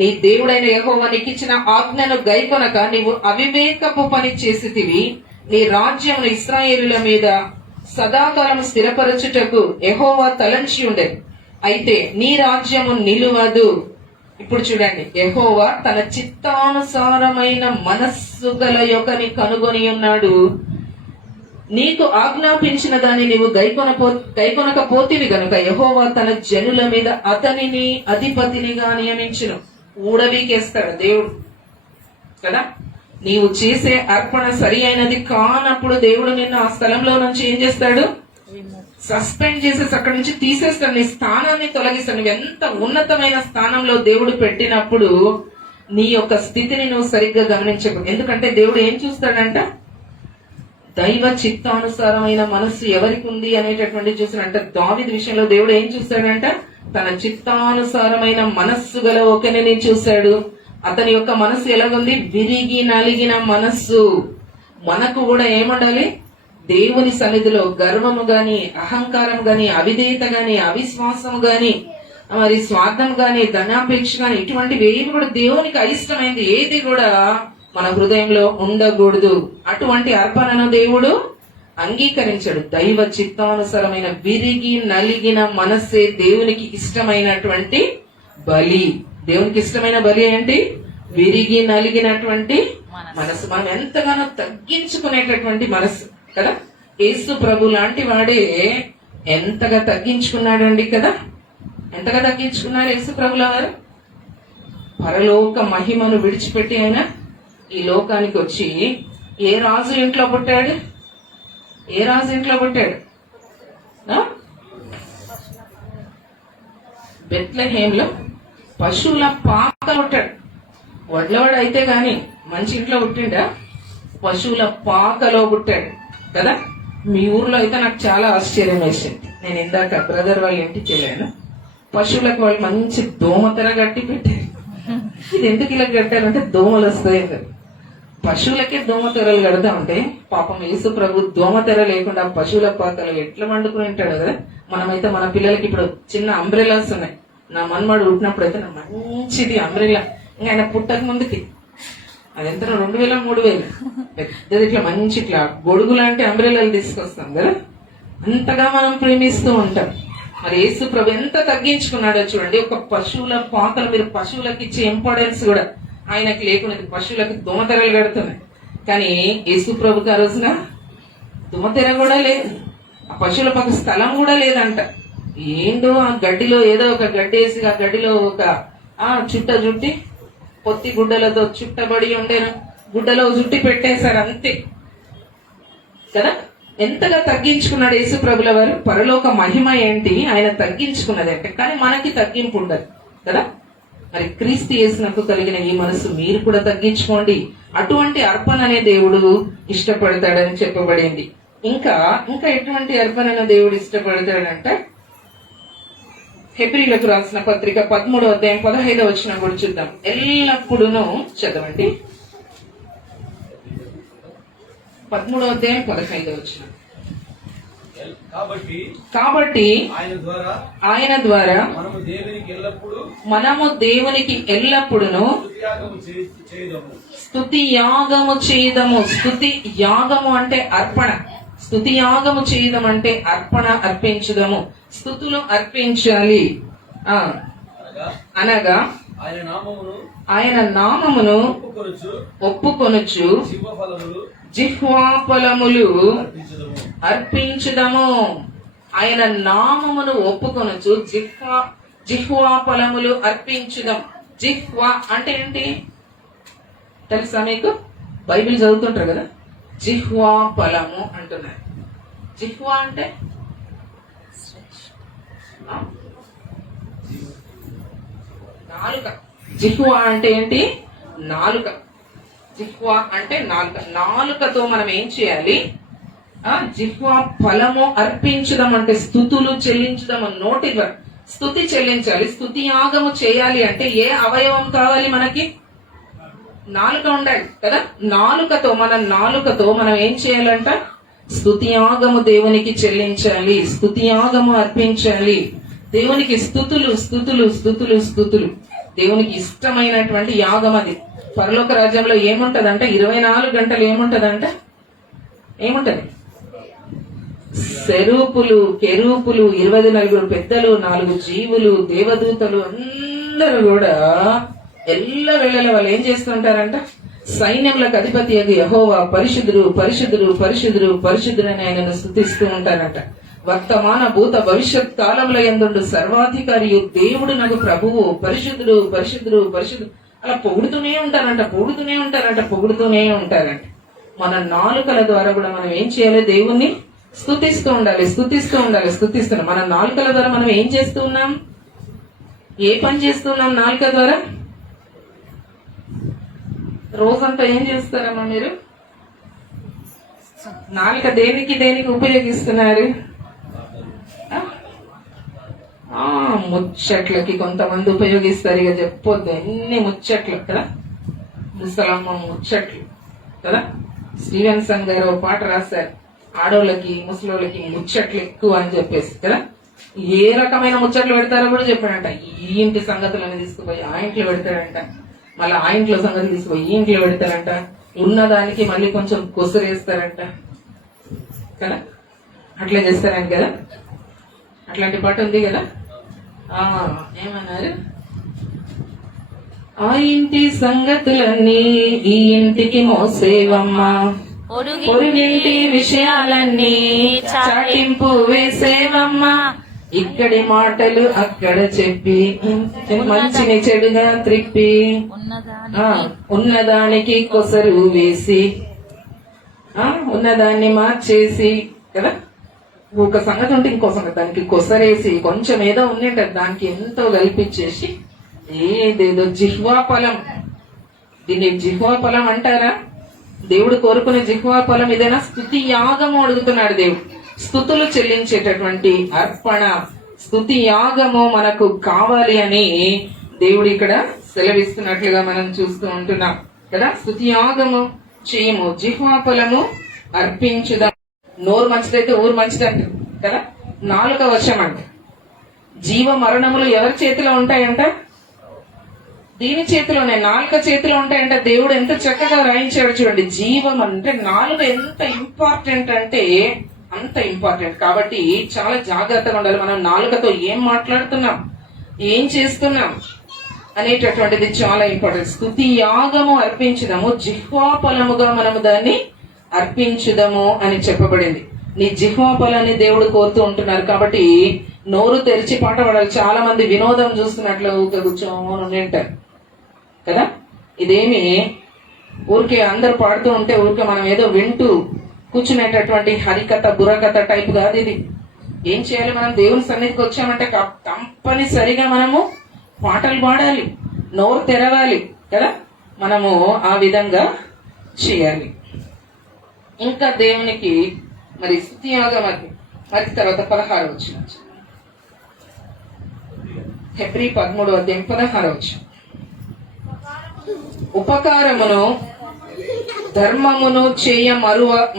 నీ దేవుడైన యెహోవా నీకిచ్చిన ఆజ్ఞను గైకొనక నీవు అవివేకపు పని చేసితివి. నీ రాజ్యమును ఇశ్రాయేలుల మీద సదాకాలం స్థిరపరచుటకు యెహోవా తలంచి ఉండే, అయితే నీ రాజ్యము నిలువదు. ఇప్పుడు చూడండి, యెహోవా తన చిత్తానుసారమైన మనస్సు గల యొక్కని కనుగొని ఉన్నాడు. నీకు ఆజ్ఞాపించిన దాన్ని నీవు గైకొనకపోతివి గనుక యెహోవా తన జనుల మీద అతనిని అధిపతినిగా నియమించును. ఊడవీకేస్తాడు దేవుడు కదా. నీవు చేసే అర్పణ సరి అయినది కానప్పుడు దేవుడు నిన్ను ఆ స్థలంలో నుంచి ఏం చేస్తాడు? సస్పెండ్ చేసేసి అక్కడి నుంచి తీసేస్తాడు. నీ స్థానాన్ని తొలగిస్తాడు. నువ్వు ఎంత ఉన్నతమైన స్థానంలో దేవుడు పెట్టినప్పుడు నీ యొక్క స్థితిని నువ్వు సరిగ్గా గమనించకు. ఎందుకంటే దేవుడు ఏం చూస్తాడంట, దైవ చిత్తానుసారమైన మనస్సు ఎవరికి ఉంది అనేటటువంటి చూసినంట. దావీదు విషయంలో దేవుడు ఏం చూస్తాడంట, తన చిత్తానుసారమైన మనస్సు గల ఒకరిని చూశాడు. అతని యొక్క మనస్సు ఎలాగుంది, విరిగి నలిగిన మనస్సు. మనకు కూడా ఏముండాలి, దేవుని సన్నిధిలో గర్వము గాని, అహంకారం గాని, అవిధేయత గాని, అవిశ్వాసము గాని, మరి స్వార్థం గాని, ధనాపేక్ష గాని, ఇటువంటివి ఏవి కూడా దేవునికి అయిష్టమైంది ఏది కూడా మన హృదయంలో ఉండకూడదు. అటువంటి అర్పణను దేవుడు అంగీకరించాడు. దైవ చిత్తానుసారమైన విరిగి నలిగిన మనస్సే దేవునికి ఇష్టమైనటువంటి బలి. దేవునికి ఇష్టమైన బలి ఏంటి, విరిగి నలిగినటువంటి మనసు. మనం ఎంతగానో తగ్గించుకునేటటువంటి మనసు కదా. యేసు ప్రభు లాంటి వాడే ఎంతగా తగ్గించుకున్నాడండి కదా. ఎంతగా తగ్గించుకున్నారు యేసు ప్రభుల వారు. పరలోక మహిమను విడిచిపెట్టి ఆయన ఈ లోకానికి వచ్చి ఏ రాజు ఇంట్లో పుట్టాడు, ఏ రాజు ఇంట్లో పుట్టాడు, బెత్లెహేంలో పశువుల పాకలో పుట్టాడు. వడ్లవాడు అయితే గాని మంచి ఇంట్లో పుట్టిండా, పశువుల పాకలో పుట్టాడు కదా. మీ ఊర్లో అయితే నాకు చాలా ఆశ్చర్యం వేసింది. నేను ఇందాక బ్రదర్ వాళ్ళ ఇంటికి వెళ్ళాను. పశువులకు వాళ్ళు మంచి దోమతెర కట్టి పెట్టారు. ఇది ఎందుకు ఇలా కట్టారంటే దోమలు వస్తాయి కదా. పశువులకే దోమతెరలు కడతా ఉంటే పాపం యేసు ప్రభు దోమతెర లేకుండా పశువుల పాకలు ఎట్లా వండుకుని ఉంటాడు కదా. మనమైతే మన పిల్లలకి ఇప్పుడు చిన్న అంబ్రెలాస్ ఉన్నాయి. నా మన్మడు పుట్టినప్పుడు అయితే నా మంచిది అంబ్రెలా, ఇంకా ఆయన పుట్టక ముందుకి అది ఎంత 2000 3000 పెద్దది ఇట్లా మంచి ఇట్లా గొడుగు లాంటి అంబ్రెలాలు తీసుకొస్తాం కదా. అంతగా మనం ప్రేమిస్తూ ఉంటాం. మరి యేసు ప్రభు ఎంత తగ్గించుకున్నాడో చూడండి. ఒక పశువుల పాకలు, మీరు పశువులకు ఇచ్చే ఇంపార్టెన్స్ కూడా ఆయనకి లేకున్నది. పశువులకు దోమతెరలు కడుతున్నాయి కానీ యేసు ప్రభుకి ఆ రోజున దోమతెర కూడా లేదు. ఆ పశువుల పక్క స్థలం కూడా లేదంట. ఏంటో ఆ గడ్డిలో ఏదో ఒక గడ్డి వేసి ఆ గడ్డిలో ఒక చుట్ట జుట్టి పొత్తి గుడ్డలతో చుట్టబడి ఉండేను, గుడ్డలో జుట్టి పెట్టేశారు అంతే కదా. ఎంతగా తగ్గించుకున్నాడు యేసు ప్రభుల వారు. పరలోక మహిమ ఏంటి, ఆయన తగ్గించుకున్నది అంటే. కానీ మనకి తగ్గింపు ఉండదు కదా. మరి క్రీస్తు యేసునకు కలిగిన ఈ మనసు మీరు కూడా తగ్గించుకోండి. అటువంటి అర్పణ అనే దేవుడు ఇష్టపడతాడని చెప్పబడింది. ఇంకా ఇంకా ఎటువంటి అర్పణను దేవుడు ఇష్టపడతాడంటే, హెబ్రీలకు రాసిన పత్రిక 13వ అధ్యాయం 15వ వచనం కూడా చూద్దాం. ఎల్లప్పుడూ చదవండి. 13వ అధ్యాయం 15వ వచనం. కాబట్టి ఆయన ద్వారా మనము దేవునికి ఎల్లప్పుడూ స్తుతి యాగము చేయదము. స్తుతి యాగము అంటే అర్పణ. స్తుతి యాగము చేయడం అంటే అర్పణ అర్పించుదము. స్తుతులు అర్పించాలి అనగా ఆయన నామమును ఒప్పుకొనుచు జిహ్వా ఫలములు అర్పించుదము. ఆయన నామమును ఒప్పుకొనుచు జిహ్వా ఫలములు అర్పించుదాం. జిహ్వా అంటే ఏంటి తెలుసా మీకు? బైబిల్ చదువుతుంటారు కదా. జిహ్వా ఫలము అంటున్నారు. జిహ్వా అంటే నాలుక. జిహ్వా అంటే ఏంటి? నాలుక. జిహ్వా అంటే నాలుక. నాలుకతో మనం ఏం చేయాలి? జిహ్వా ఫలము అర్పించడం అంటే స్తుతులు చెల్లించడం. నోటి స్తుతి చెల్లించాలి. స్తుతి యాగము చేయాలి అంటే ఏ అవయవం కావాలి మనకి? నాలుక ఉండాలి కదా. నాలుకతో మనం ఏం చేయాలంట? స్తుతి యాగము దేవునికి చెల్లించాలి. స్తుతి యాగము అర్పించాలి. దేవునికి స్తుతులు స్తుతులు స్తుతులు స్తుతులు. దేవునికి ఇష్టమైనటువంటి యాగం అది. పరలోక రాజ్యంలో ఏముంటదంట? 24 గంటలు ఏముంటదంట? ఏముంటది? సెరూపులు, కెరూపులు, 24 పెద్దలు, 4 జీవులు, దేవదూతలు అందరూ కూడా ఎల్ల వేళల వాళ్ళు ఏం చేస్తుంటారంట? సైన్యములకు అధిపతి యెహోవా పరిశుద్ధుడు పరిశుద్ధుడు పరిశుద్ధుడు పరిశుద్ధుడు అని ఆయనను స్తుతిస్తూ ఉంటారంట. వర్తమాన భూత భవిష్యత్ కాలంలో యందుండు సర్వాధికారి దేవుడు నాకు ప్రభువు పరిశుద్ధుడు పరిశుద్ధుడు పరిశుద్ధుడు అలా పొగుడుతూనే ఉంటారంట. మన నాలుకల ద్వారా కూడా మనం ఏం చేయాలి? దేవుణ్ణి స్తుతిస్తూ ఉండాలి. మన నాలుకల ద్వారా మనం ఏం చేస్తూ ఉన్నాం? ఏ పని చేస్తున్నాం నాలుక ద్వారా? రోజంతా ఏం చేస్తారమ్మా మీరు? నాలుక దేనికి దేనికి ఉపయోగిస్తున్నారు? ముచ్చట్లకి కొంతమంది ఉపయోగిస్తారు. ఇక చెప్పొద్దు, ఎన్ని ముచ్చట్లు కదా, ముసలమ్మ ముచ్చట్లు కదా. స్టీవెన్సన్ గారు ఒక పాట రాశారు, ఆడోళ్ళకి ముసలోళ్ళకి ముచ్చట్లు ఎక్కువ అని చెప్పేసి కదా. ఏ రకమైన ముచ్చట్లు పెడతారో కూడా చెప్పాడంట. ఈ ఇంటి సంగతులను తీసుకుపోయి ఆ ఇంట్లో పెడతాడంట, మళ్ళీ ఆ ఇంట్లో సంగతి తీసుకుపోయి ఈ ఇంట్లో పెడతారంట, ఉన్నదానికి మళ్ళీ కొంచెం కొసరేస్తారంట కదా. అట్లా చేస్తారంట కదా. అట్లాంటి పాట ఉంది కదా. ఏమన్నారు? ఆ ఇంటి సంగతులన్నీ ఈ ఇంటికి మోసేవమ్మా, పొరుగింటి విషయాలన్నీ చాటింపు వేసేవమ్మా, ఇక్కడి మాటలు అక్కడ చెప్పి మంచిని చెడుగా త్రిప్పి ఉన్నదానికి కొసరు వేసి ఉన్నదాన్ని మార్చేసి కదా. ఒక సంగతి ఉంటే ఇంకో సంగతి దానికి కొసరేసి కొంచెం ఏదో ఉండేటది దానికి ఎంతో కల్పించేసి ఏదేదో జిహ్వా ఫలం. దీన్ని జిహ్వా ఫలం అంటారా? దేవుడు కోరుకునే జిహ్వా ఫలం ఇదేనా? స్తుతి యాగము అడుగుతున్నాడు దేవుడు. స్తుతులు చెల్లించేటటువంటి అర్పణ, స్తుతి యాగము మనకు కావాలి అని దేవుడు ఇక్కడ సెలవిస్తున్నట్లుగా మనం చూస్తూ ఉంటున్నాం కదా. స్తుతి యాగము చేయము, జిహ్వా ఫలము అర్పించుదాం. నోరు మంచిదైతే ఊరు మంచిదంట కదా. నాలుక వశం అంట. జీవ మరణములు ఎవరి చేతిలో ఉంటాయంట? దీని చేతిలోనే, నాలుక చేతిలో ఉంటాయంట. దేవుడు ఎంత చక్కగా రాయించాడు చూడండి. జీవం అంటే నాలుక ఎంత ఇంపార్టెంట్ అంటే అంత ఇంపార్టెంట్. కాబట్టి చాలా జాగ్రత్తగా ఉండాలి. మనం నాలుకతో ఏం మాట్లాడుతున్నాం, ఏం చేస్తున్నాం అనేటటువంటిది చాలా ఇంపార్టెంట్. స్తుతి యాగము అర్పించుదాము, జిహ్వా ఫలముగా మనము దాన్ని అర్పించుదాము అని చెప్పబడింది. నీ జిహ్వా ఫలాన్ని దేవుడు కోరుతూ ఉంటున్నారు. కాబట్టి నోరు తెరిచి పాట పాడాలి. చాలా మంది వినోదం చూస్తున్నట్లు కూర్చోమని ఉంటారు కదా. ఇదేమి ఊరికే అందరు పాడుతూ ఉంటే ఊరికే మనం ఏదో వింటూ కూర్చునేటటువంటి హరికథ బుర్రకథ టైప్ కాదు ఇది. ఏం చేయాలి? మనం దేవుని సన్నిధికి వచ్చామంటే తప్పనిసరిగా మనము పాటలు పాడాలి, నోరు తెరవాలి కదా. మనము ఆ విధంగా చేయాలి. ఇంకా దేవునికి మరి స్తుతి యాగం మరి తర్వాత 16 వచనం, హెబ్రీ 13వ అధ్యాయం 16వ వచనం. ఉపకారమును ధర్మమును చేయ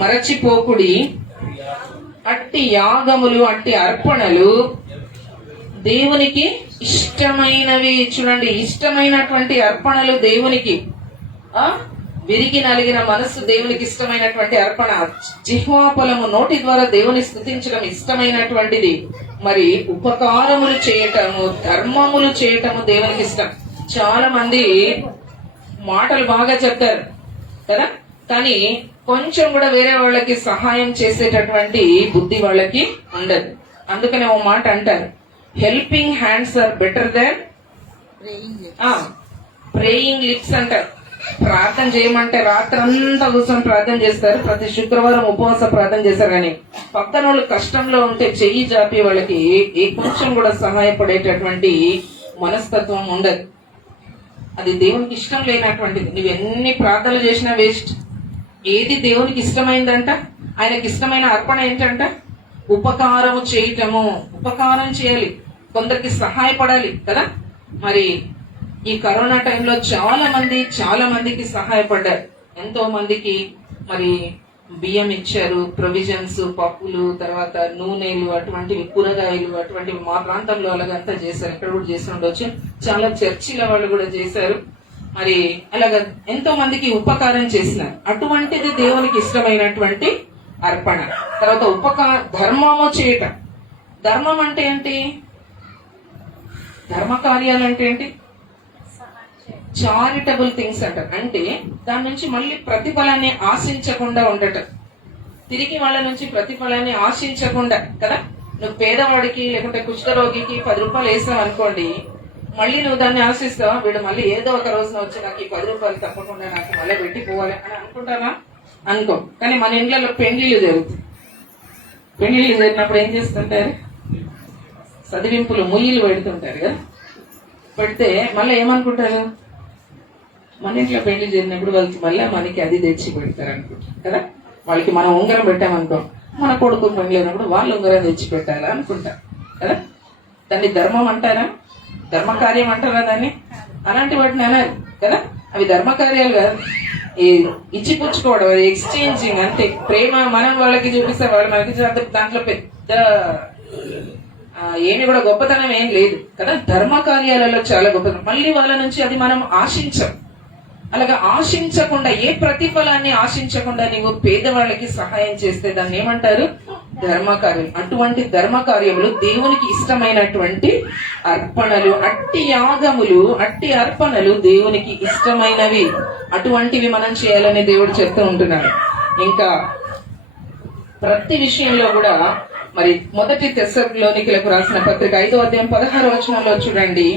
మరచిపోకుడి, అట్టి యాగములు అట్టి అర్పణలు దేవునికి ఇష్టమైనవి. చూడండి, ఇష్టమైనటువంటి అర్పణలు దేవునికి. విరిగి నలిగిన మనస్సు దేవునికి ఇష్టమైనటువంటి అర్పణ. జిహ్వా ఫలము, నోటి ద్వారా దేవుని స్తుతించడం ఇష్టమైనటువంటిది. మరి ఉపకారములు చేయటము, ధర్మములు చేయటము దేవునికి ఇష్టం. చాలా మంది మాటలు బాగా చెప్తారు కదా, కానీ కొంచెం కూడా వేరే వాళ్ళకి సహాయం చేసేటటువంటి బుద్ధి వాళ్ళకి ఉండదు. అందుకనే ఓ మాట అంటారు, helping hands are better than praying lips అంటారు. ప్రార్థన చేయమంటే రాత్రంతా కూర్చొని ప్రార్థన చేస్తారు, ప్రతి శుక్రవారం ఉపవాస ప్రార్థన చేస్తారు, కానీ పక్కన వాళ్ళు కష్టంలో ఉంటే చెయ్యి జాపి వాళ్ళకి ఏ కొంచెం కూడా సహాయపడేటటువంటి మనస్తత్వం ఉండదు. అది దేవునికి ఇష్టం లేనటువంటిది. నువ్వెన్ని ప్రార్థనలు చేసినా వేస్ట్. ఏది దేవునికి ఇష్టమైందంట? ఆయనకి ఇష్టమైన అర్పణ ఏంటంట? ఉపకారము చేయటము. ఉపకారం చేయాలి, కొందరికి సహాయపడాలి కదా. మరి ఈ కరోనా టైంలో చాలా మందికి సహాయపడ్డారు. ఎంతో మందికి మరి బియ్యం ఇచ్చారు, ప్రొవిజన్స్, పప్పులు, తర్వాత నూనెలు, అటువంటివి కూరగాయలు, అటువంటివి మా ప్రాంతంలో అలాగంతా చేశారు. ఇక్కడ కూడా చేసి ఉండొచ్చు. చాలా చర్చిల వాళ్ళు కూడా చేశారు. మరి అలాగా ఎంతో మందికి ఉపకారం చేసినారు. అటువంటిది దేవునికి ఇష్టమైనటువంటి అర్పణ. తర్వాత ధర్మము చేయటం. ధర్మం అంటే ఏంటి? ధర్మ కార్యాలు అంటే ఏంటి? చారిటబుల్ థింగ్స్ అంటారు. అంటే దాని నుంచి మళ్ళీ ప్రతిఫలాన్ని ఆశించకుండా ఉండటం. తిరిగి వాళ్ళ నుంచి ప్రతిఫలాన్ని ఆశించకుండా కదా. నువ్వు పేదవాడికి లేకుంటే కుష్ఠరోగికి 10 రూపాయలు వేసావు అనుకోండి, మళ్ళీ నువ్వు దాన్ని ఆశిస్తావా? వీడు మళ్ళీ ఏదో ఒక రోజున వచ్చి నాకు ఈ 10 రూపాయలు తప్పకుండా నాకు మళ్ళీ పెట్టిపోవాలి అని అనుకుంటావా? అనుకో. కానీ మన ఇండ్లలో పెళ్లిళ్ళు జరుగుతాయి. పెళ్లిళ్ళు జరిగినప్పుడు ఏం చేస్తుంటారు? చదివింపులు ముయ్యిలు పెడుతుంటారు కదా. పెడితే మళ్ళీ ఏమనుకుంటారు? మన ఇంట్లో పెళ్లి జరిగినప్పుడు వాళ్ళకి మళ్ళీ మనకి అది తెచ్చి పెడతారు అనుకుంటా కదా. వాళ్ళకి మనం ఉంగరం పెట్టామనుకో, మన కొడుకు పెళ్లి అయినప్పుడు వాళ్ళు ఉంగరం తెచ్చి పెట్టాలా అనుకుంటా కదా. దాన్ని ధర్మం అంటారా, ధర్మకార్యం అంటారా దాన్ని? అలాంటి వాటిని అన్నారు కదా. అవి ధర్మకార్యాలు కాదు, ఈ ఇచ్చి పుచ్చుకోవడం, అది ఎక్స్చేంజింగ్ అంతే. ప్రేమ మనం వాళ్ళకి చూపిస్తే వాళ్ళు మనకి దాంట్లో పెద్ద ఏమి కూడా గొప్పతనం ఏం లేదు కదా. ధర్మ కార్యాలలో చాలా గొప్పతనం. మళ్ళీ వాళ్ళ నుంచి అది మనం ఆశించం. అలాగా ఆశించకుండా, ఏ ప్రతిఫలాన్ని ఆశించకుండా నీవు పేదవాళ్ళకి సహాయం చేస్తే దాన్ని ఏమంటారు? ధర్మకార్యం. అటువంటి ధర్మకార్యములు దేవునికి ఇష్టమైనటువంటి అర్పణలు, అట్టి యాగములు, అట్టి అర్పణలు దేవునికి ఇష్టమైనవి. అటువంటివి మనం చేయాలని దేవుడు చెప్తూ ఉంటున్నాడు. ఇంకా ప్రతి విషయంలో కూడా మరి మొదటి తెస్సలోనికీయులకు రాసిన పత్రిక 5వ అధ్యాయం 16వ వచనంలో చూడండి.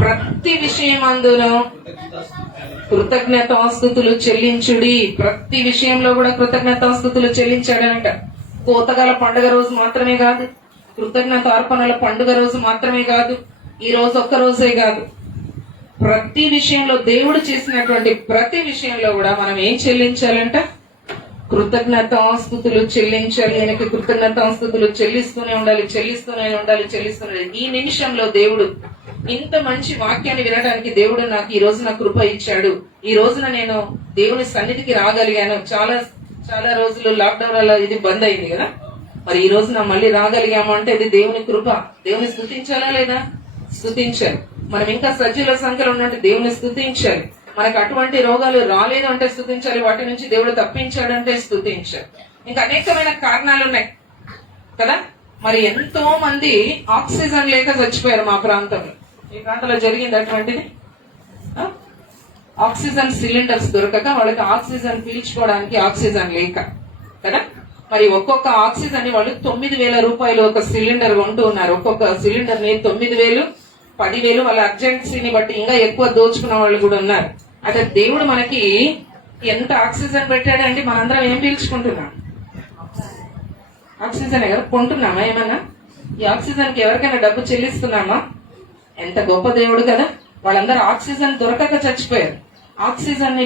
ప్రతి విషయమందును కృతజ్ఞతాస్తుతులు చెల్లించుడి. ప్రతి విషయంలో కూడా కృతజ్ఞతాస్తుతులు చెల్లించాడనట. కోతగల పండుగ రోజు మాత్రమే కాదు, కృతజ్ఞత అర్పణల పండుగ రోజు మాత్రమే కాదు, ఈ రోజు ఒక్క రోజే కాదు, ప్రతి విషయంలో దేవుడు చేసినటువంటి ప్రతి విషయంలో కూడా మనం ఏం చెల్లించాలంట? కృతజ్ఞతాస్తుతులు చెల్లించాలి. ఆయనకి కృతజ్ఞతాస్తుతులు చెల్లిస్తూనే ఉండాలి, చెల్లిస్తూనే ఉండాలి, చెల్లిస్తూనే. ఈ నిమిషంలో దేవుడు ఇంత మంచి వాక్యాన్ని వినడానికి దేవుడు నాకు ఈ రోజున కృప ఇచ్చాడు. ఈ రోజున నేను దేవుని సన్నిధికి రాగలిగాను. చాలా చాలా రోజులు లాక్డౌన్ వల్ల ఇది బంద్ అయింది కదా. మరి ఈ రోజున మళ్ళీ రాగలిగాము అంటే ఇది దేవుని కృప. దేవుని స్తుతించాలా లేదా? స్తుతించాలి. మనం ఇంకా సజీవుల సంఖ్యలో ఉన్నట్టు దేవుని స్తుతించాలి. మనకు అటువంటి రోగాలు రాలేదు అంటే స్తుతించాలి. వాటి నుంచి దేవుడు తప్పించాడంటే స్తుతించాలి. ఇంకా అనేకమైన కారణాలు ఉన్నాయి కదా. మరి ఎంతో మంది ఆక్సిజన్ లేక చచ్చిపోయారు మా ప్రాంతంలో. ఈ ప్రాంతంలో జరిగింది అటువంటిది. ఆక్సిజన్ సిలిండర్స్ దొరకక, వాళ్ళకి ఆక్సిజన్ పీల్చుకోవడానికి ఆక్సిజన్ లేక కదా. మరి ఒక్కొక్క ఆక్సిజన్ ని వాళ్ళు 9,000 రూపాయలు ఒక సిలిండర్ కొంటూ ఉన్నారు. ఒక్కొక్క సిలిండర్ ని 9,000, 10,000. వాళ్ళ అర్జెన్సీని బట్టి ఇంకా ఎక్కువ దోచుకున్న వాళ్ళు కూడా ఉన్నారు. అయితే దేవుడు మనకి ఎంత ఆక్సిజన్ పెట్టాడంటే మనందరం ఏం పీల్చుకుంటున్నాం? ఆక్సిజన్ ఎవరు కొంటున్నామా? ఏమన్నా ఈ ఆక్సిజన్ కి ఎవరికైనా డబ్బు చెల్లిస్తున్నామా? ఎంత గొప్ప దేవుడు కదా. వాళ్ళందరూ ఆక్సిజన్ దొరకక చచ్చిపోయారు. ఆక్సిజన్ ని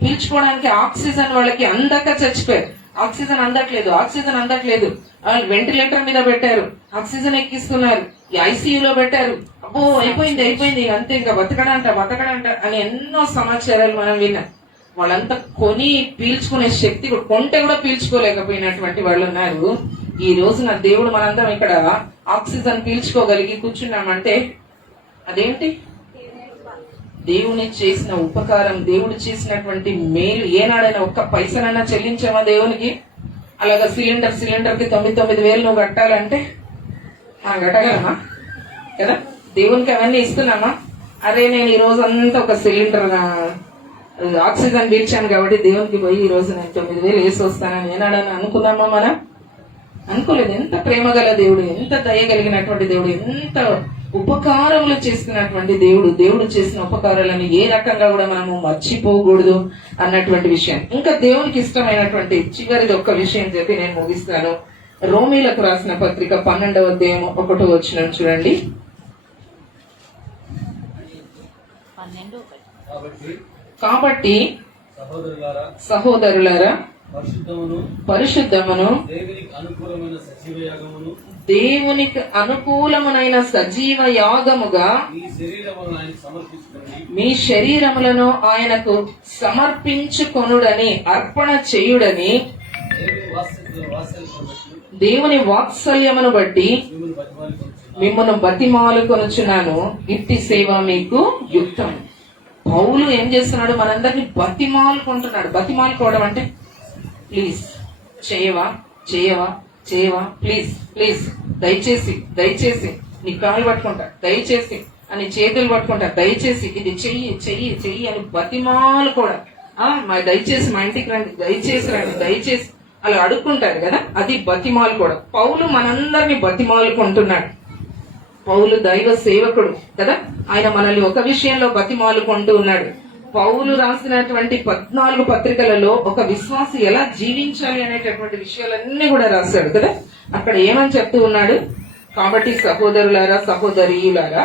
పీల్చుకోవడానికి ఆక్సిజన్ వాళ్ళకి అందక చచ్చిపోయారు. ఆక్సిజన్ అందట్లేదు. వెంటిలేటర్ మీద పెట్టారు, ఆక్సిజన్ ఎక్కిస్తున్నారు, ఐసీయూలో పెట్టారు. అబ్బో అయిపోయింది అంతే, ఇంకా బతకడంట అని ఎన్నో సమాచారాలు మనం విన్నాం. వాళ్ళంతా కొని పీల్చుకునే శక్తి కొంటే కూడా పీల్చుకోలేకపోయినటువంటి వాళ్ళు ఉన్నారు. ఈ రోజున దేవుడు మనందరం ఇక్కడ ఆక్సిజన్ పీల్చుకోగలిగి కూర్చున్నామంటే అదేంటి? దేవుని చేసిన ఉపకారం, దేవుడు చేసినటువంటి మేలు. ఏనాడైనా ఒక్క పైసనైనా చెల్లించామా దేవునికి? అలాగా సిలిండర్ కి 9,000 నువ్వు కట్టాలంటే కట్టగలమా కదా. దేవునికి అవన్నీ ఇస్తున్నామా? అరే నేను ఈ రోజు అంతా ఒక సిలిండర్ ఆక్సిజన్ పీల్చాను కాబట్టి దేవునికి పోయి ఈ రోజు నేను 9,000 వేసి వస్తానని ఏనాడని అనుకున్నామా? మనం అనుకోలేదు. ఎంత ప్రేమ గల దేవుడు, ఎంత దయగలిగినటువంటి దేవుడు, ఎంత ఉపకారములు చేస్తున్నటువంటి దేవుడు. దేవుడు చేసిన ఉపకారాలను ఏ రకంగా కూడా మనము మర్చిపోకూడదు అన్నటువంటి విషయం. ఇంకా దేవునికి ఇష్టమైనటువంటి చివరిది ఒక్క విషయం చెప్పి నేను ముగిస్తాను. రోమీలకు రాసిన పత్రిక 12వ అధ్యాయం 1వ వచనం చూడండి. కాబట్టి సహోదరులారా పరిశుద్ధమును దేవునికి అనుకూలమునైన సజీవ యాగముగా మీ శరీరములను ఆయనకు సమర్పించుకొనుడని, అర్పణ చేయుడని దేవుని వాత్సల్యమును బట్టి మిమ్మల్ని బతిమాలుకొనుచున్నాను. ఇట్టి సేవ మీకు యుక్తం. పౌలు ఏం చేస్తున్నాడు? మనందరినీ బతిమాలుకుంటున్నాడు. బతిమాలుకోవడం అంటే ప్లీజ్ చేయవా ప్లీజ్ దయచేసి నీ కాళ్ళు పట్టుకుంటా, దయచేసి అని చేతులు పట్టుకుంటా, దయచేసి ఇది చెయ్యి అని బతిమాలు కూడా. దయచేసి మా ఇంటికి రండి, దయచేసి అలా అడుక్కుంటారు కదా, అది బతిమాలు కూడా. పౌలు మనందరినీ బతిమాలుకుంటున్నాడు. పౌలు దైవ సేవకుడు కదా. ఆయన మనల్ని ఒక విషయంలో బతిమాలుకుంటూ ఉన్నాడు. పౌలు రాసినటువంటి 14 పత్రికలలో ఒక విశ్వాసి ఎలా జీవించాలి అనేటటువంటి విషయాలన్నీ కూడా రాశాడు కదా. అక్కడ ఏమని చెప్తూ ఉన్నాడు? కాబట్టి సహోదరులారా, సహోదరీయులారా,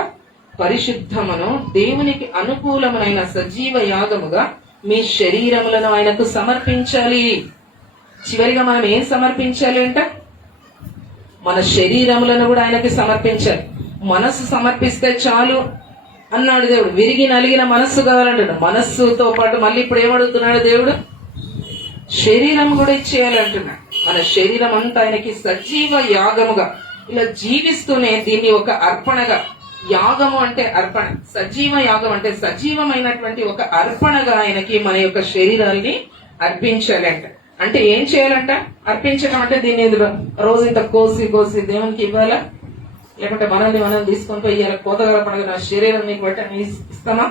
పరిశుద్ధమును దేవునికి అనుకూలమైన సజీవ యాగముగా మీ శరీరములను ఆయనకు సమర్పించాలి. చివరిగా మనం ఏం సమర్పించాలి అంట? మన శరీరములను కూడా ఆయనకి సమర్పించాలి. మనస్సు సమర్పిస్తే చాలు అన్నాడు దేవుడు. విరిగి నలిగిన మనస్సు కావాలంటాడు. మనస్సుతో పాటు మళ్ళీ ఇప్పుడు ఏమడుగుతున్నాడు దేవుడు? శరీరం కూడా ఇచ్చేయాలంటున్నాడు. మన శరీరం అంతా ఆయనకి సజీవ యాగముగా, ఇలా జీవిస్తూనే దీన్ని ఒక అర్పణగా, యాగము అంటే అర్పణ, సజీవ యాగం అంటే సజీవమైనటువంటి ఒక అర్పణగా ఆయనకి మన యొక్క శరీరాల్ని అర్పించాలంట. అంటే ఏం చేయాలంట? అర్పించడం అంటే దీన్ని రోజు ఇంత కోసి కోసి దేవునికి ఇవ్వాలా? లేకుంటే మనల్ని మనం తీసుకొని పోయి ఇలా కోతగల పండుగ నా శరీరం నీకు బట్టి ఇస్తామా?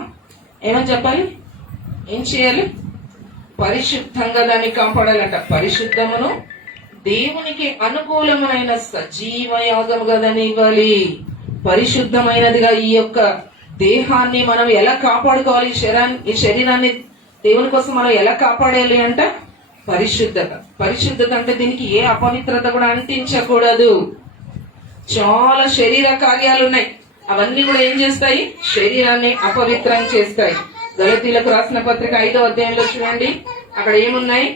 ఏమని చెప్పాలి? ఏం చేయాలి? పరిశుద్ధంగా దాన్ని కాపాడాలంట. పరిశుద్ధమును దేవునికి అనుకూలమైన సజీవ యాగముగా దాన్ని ఇవ్వాలి. పరిశుద్ధమైనదిగా ఈ యొక్క దేహాన్ని మనం ఎలా కాపాడుకోవాలి? ఈ శరీరాన్ని దేవుని కోసం మనం ఎలా కాపాడాలి అంట? పరిశుద్ధత. పరిశుద్ధత అంటే దీనికి ఏ అపవిత్రత కూడా అంటించకూడదు. చాలా శరీర కార్యాలు ఉన్నాయి, అవన్నీ కూడా ఏం చేస్తాయి? శరీరాన్ని అపవిత్రం చేస్తాయి. గలతీలకు రాసిన పత్రిక 5వ అధ్యాయంలో చూడండి, అక్కడ ఏమున్నాయి?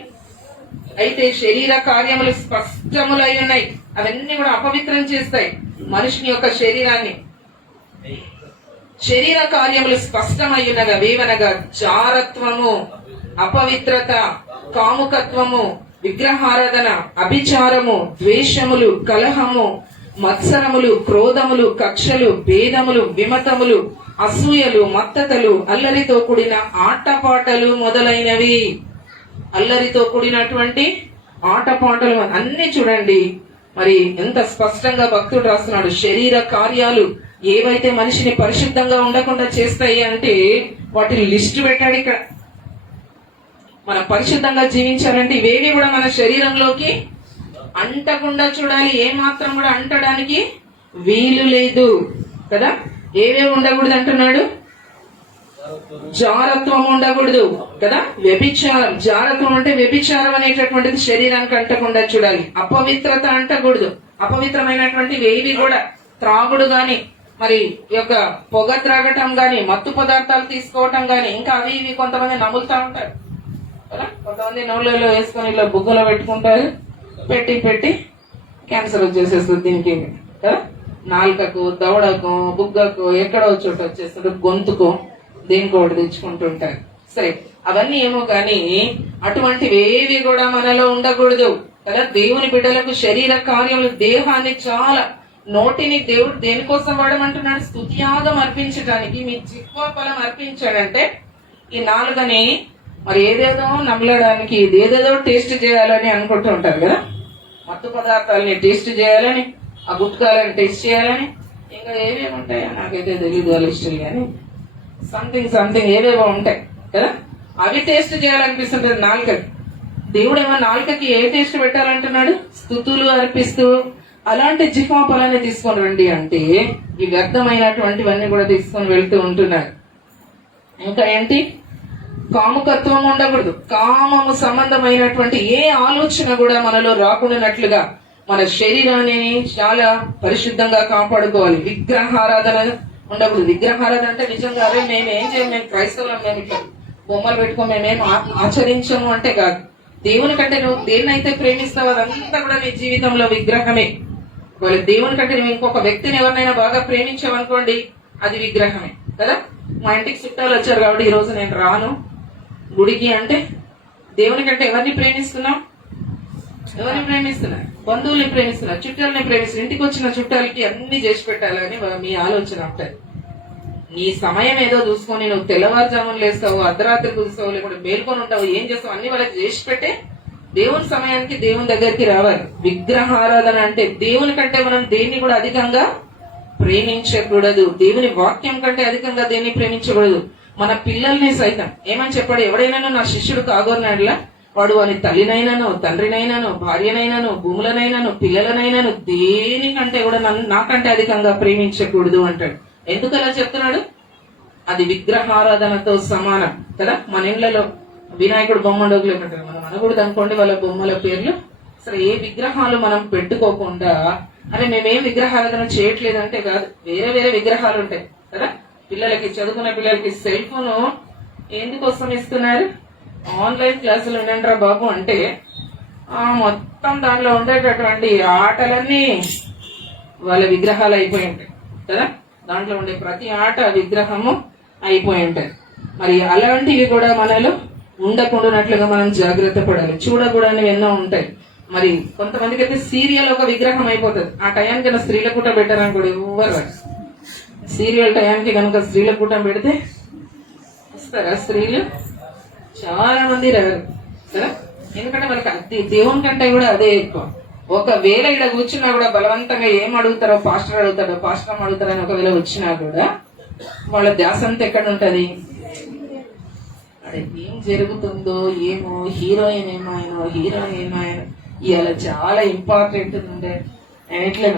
అయితే శరీర కార్యములు స్పష్టములై ఉన్నాయి, అవన్నీ కూడా అపవిత్రం చేస్తాయి మనిషిని యొక్క శరీరాన్ని. శరీర కార్యములు స్పష్టమయ్యునగా వేవనగా జారత్వము, అపవిత్రత, కాముకత్వము, విగ్రహారాధన, అభిచారము, ద్వేషములు, కలహము, మత్సరములు, క్రోధములు, కక్షలు, భేదములు, విమతములు, అసూయలు, మత్తతలు, అల్లరితో కూడిన ఆటపాటలు మొదలైనవి. అల్లరితో కూడినటువంటి ఆటపాటలు అన్ని చూడండి. మరి ఎంత స్పష్టంగా భక్తుడు రాస్తున్నాడు. శరీర కార్యాలు ఏవైతే మనిషిని పరిశుద్ధంగా ఉండకుండా చేస్తాయి అంటే వాటి లిస్టు పెట్టాడు ఇక్కడ. మనం పరిశుద్ధంగా జీవించాలంటే ఇవేవి కూడా మన శరీరంలోకి అంటకుండా చూడాలి. ఏ మాత్రం కూడా అంటడానికి వీలు లేదు కదా. ఏవేవి ఉండకూడదు అంటున్నాడు? జారత్వం ఉండకూడదు కదా. వ్యభిచారం, జారత్వం అంటే వ్యభిచారం అనేటటువంటిది శరీరానికి అంటకుండా చూడాలి. అపవిత్రత అంటకూడదు. అపవిత్రమైనటువంటివి ఏవి కూడా, త్రాగుడు గాని, మరి ఈ యొక్క పొగ త్రాగటం గాని, మత్తు పదార్థాలు తీసుకోవటం గాని, ఇంకా అవి ఇవి కొంతమంది నములుతా ఉంటారు కదా. కొంతమంది నవ్వులలో వేసుకొని ఇలా బుగ్గలో పెట్టుకుంటారు. పెట్టి పెట్టి క్యాన్సర్ వచ్చేసేస్తుంది దీనికి కదా. నాలుకకు, దవడకు, బుగ్గకు, ఎక్కడో చోట వచ్చేస్తుంది, గొంతుకు, దేనికి ఒకటి తెచ్చుకుంటుంటారు. సరే, అవన్నీ ఏమో కానీ అటువంటివి ఏవి కూడా మనలో ఉండకూడదు కదా. దేవుని బిడ్డలకు శరీర కార్యములు, దేహాన్ని చాలా, నోటిని దేవుడు దేనికోసం వాడమంటున్నాడు? స్తుతియాగం అర్పించడానికి. మీ జిహ్వ ఫలం అర్పించాడంటే ఈ నాలుగని మరి ఏదేదో నమ్మలడానికి, ఏదేదో టేస్ట్ చేయాలని అనుకుంటూ ఉంటారు కదా. మత్తు పదార్థాలని టేస్ట్ చేయాలని, ఆ గుట్కాలని టేస్ట్ చేయాలని, ఇంకా ఏవేమి ఉంటాయో నాకైతే తెలియదు, వాళ్ళ ఇష్టం కానీ సంథింగ్ ఏవేవో ఉంటాయి కదా. అవి టేస్ట్ చేయాలనిపిస్తుంది నాలుకకి. దేవుడు ఏమో నాలుకకి ఏ టేస్ట్ పెట్టాలంటున్నాడు? స్తుతులు అర్పిస్తూ అలాంటి జిహ్వా ఫలాన్ని తీసుకొని రండి అంటే ఈ వ్యర్థమైనటువంటివన్నీ కూడా తీసుకొని వెళ్తూ ఉంటున్నారు. ఇంకా ఏంటి? కాముకత్వం ఉండకూడదు. కామము సంబంధమైనటువంటి ఏ ఆలోచన కూడా మనలో రాకుండానట్లుగా మన శరీరాన్ని చాలా పరిశుద్ధంగా కాపాడుకోవాలి. విగ్రహారాధన ఉండకూడదు. విగ్రహారాధన అంటే నిజంగా అదే మేమేం చేయము, మేము క్రైస్తవులం, మేము ఇట్లా బొమ్మలు పెట్టుకోము, మేమేం ఆచరించము అంటే కాదు. దేవుని కంటే నువ్వు దేన్నైతే ప్రేమిస్తావో అదంతా కూడా నీ జీవితంలో విగ్రహమే. వాళ్ళు దేవుని కంటే నువ్వు ఇంకొక వ్యక్తిని ఎవరినైనా బాగా ప్రేమించావనుకోండి, అది విగ్రహమే కదా. మా ఇంటికి చుట్టాలు వచ్చారు కాబట్టి ఈ రోజు నేను రాను గుడికి అంటే, దేవుని కంటే ఎవరిని ప్రేమిస్తున్నావు? ఎవరిని ప్రేమిస్తున్నా? బంధువుల్ని ప్రేమిస్తున్నా, చుట్టాలని ప్రేమిస్తున్నా. ఇంటికి వచ్చిన చుట్టాలకి అన్ని చేసి పెట్టాలని మీ ఆలోచన ఉంటుంది. నీ సమయం ఏదో చూసుకొని నువ్వు తెల్లవారుజామున లేస్తావు, అర్ధరాత్రి కూర్స్తావు, లేకుంటే మేల్కొని ఉంటావు, ఏం చేస్తావు, అన్ని వాళ్ళకి చేసి పెట్టే దేవుని సమయానికి దేవుని దగ్గరికి రావాలి. విగ్రహారాధన అంటే దేవుని కంటే మనం దేన్ని కూడా అధికంగా ప్రేమించకూడదు. దేవుని వాక్యం కంటే అధికంగా దేన్ని ప్రేమించకూడదు. మన పిల్లల్ని సైతం ఏమని చెప్పాడు? ఎవడైనా నా శిష్యుడు కాగోనాడులా వాడు వాని తల్లినైనాను, తండ్రినైనాను, భార్యనైనాను, భూములనైనాను, పిల్లలనైనాను దేనికంటే కూడా నాకంటే అధికంగా ప్రేమించకూడదు అంటాడు. ఎందుకు అలా చెప్తున్నాడు? అది విగ్రహారాధనతో సమానం కదా. మన ఇళ్లలో వినాయకుడు బొమ్మ డోగులు ఏమంటారు, మనం అనకూడదు అనుకోండి వాళ్ళ బొమ్మల పేర్లు. అసలు ఏ విగ్రహాలు మనం పెట్టుకోకుండా, అరే మేమేం విగ్రహారాధన చేయట్లేదంటే కాదు, వేరే వేరే విగ్రహాలు ఉంటాయి కదా. పిల్లలకి, చదువుకున్న పిల్లలకి సెల్ ఫోన్ ఎందుకోసం ఇస్తున్నారు? ఆన్లైన్ క్లాసులు వినండిరా బాబు అంటే మొత్తం దాంట్లో ఉండేటటువంటి ఆటలన్నీ వాళ్ళ విగ్రహాలు అయిపోయి ఉంటాయి కదా. దాంట్లో ఉండే ప్రతి ఆట విగ్రహము అయిపోయి ఉంటాయి. మరి అలాంటివి కూడా మనలో ఉండకుండానట్లుగా మనం జాగ్రత్త పడాలి. చూడకూడనివి ఎన్నో ఉంటాయి. మరి కొంతమందికి అయితే సీరియల్ ఒక విగ్రహం అయిపోతుంది. ఆ టయానికి స్త్రీల కూటం పెట్టారని కూడా ఎవరు సీరియల్ టయానికి కనుక స్త్రీల కూటం పెడితే వస్తారా స్త్రీలు? చాలా మంది రారు కదా. ఎందుకంటే మనకి దేవుని కంటే కూడా అదే ఎక్కువ. ఒకవేళ ఇక్కడ కూర్చున్నా కూడా బలవంతంగా ఏం అడుగుతారో, పాస్టర్ అడుగుతారని ఒకవేళ వచ్చినా కూడా వాళ్ళ ధ్యాస అంతా ఎక్కడ ఉంటది? అదే ఏం జరుగుతుందో ఏమో, హీరోయిన్ ఏమాయనో, ఇవాళ చాలా ఇంపార్టెంట్ ఉండే ఎట్లా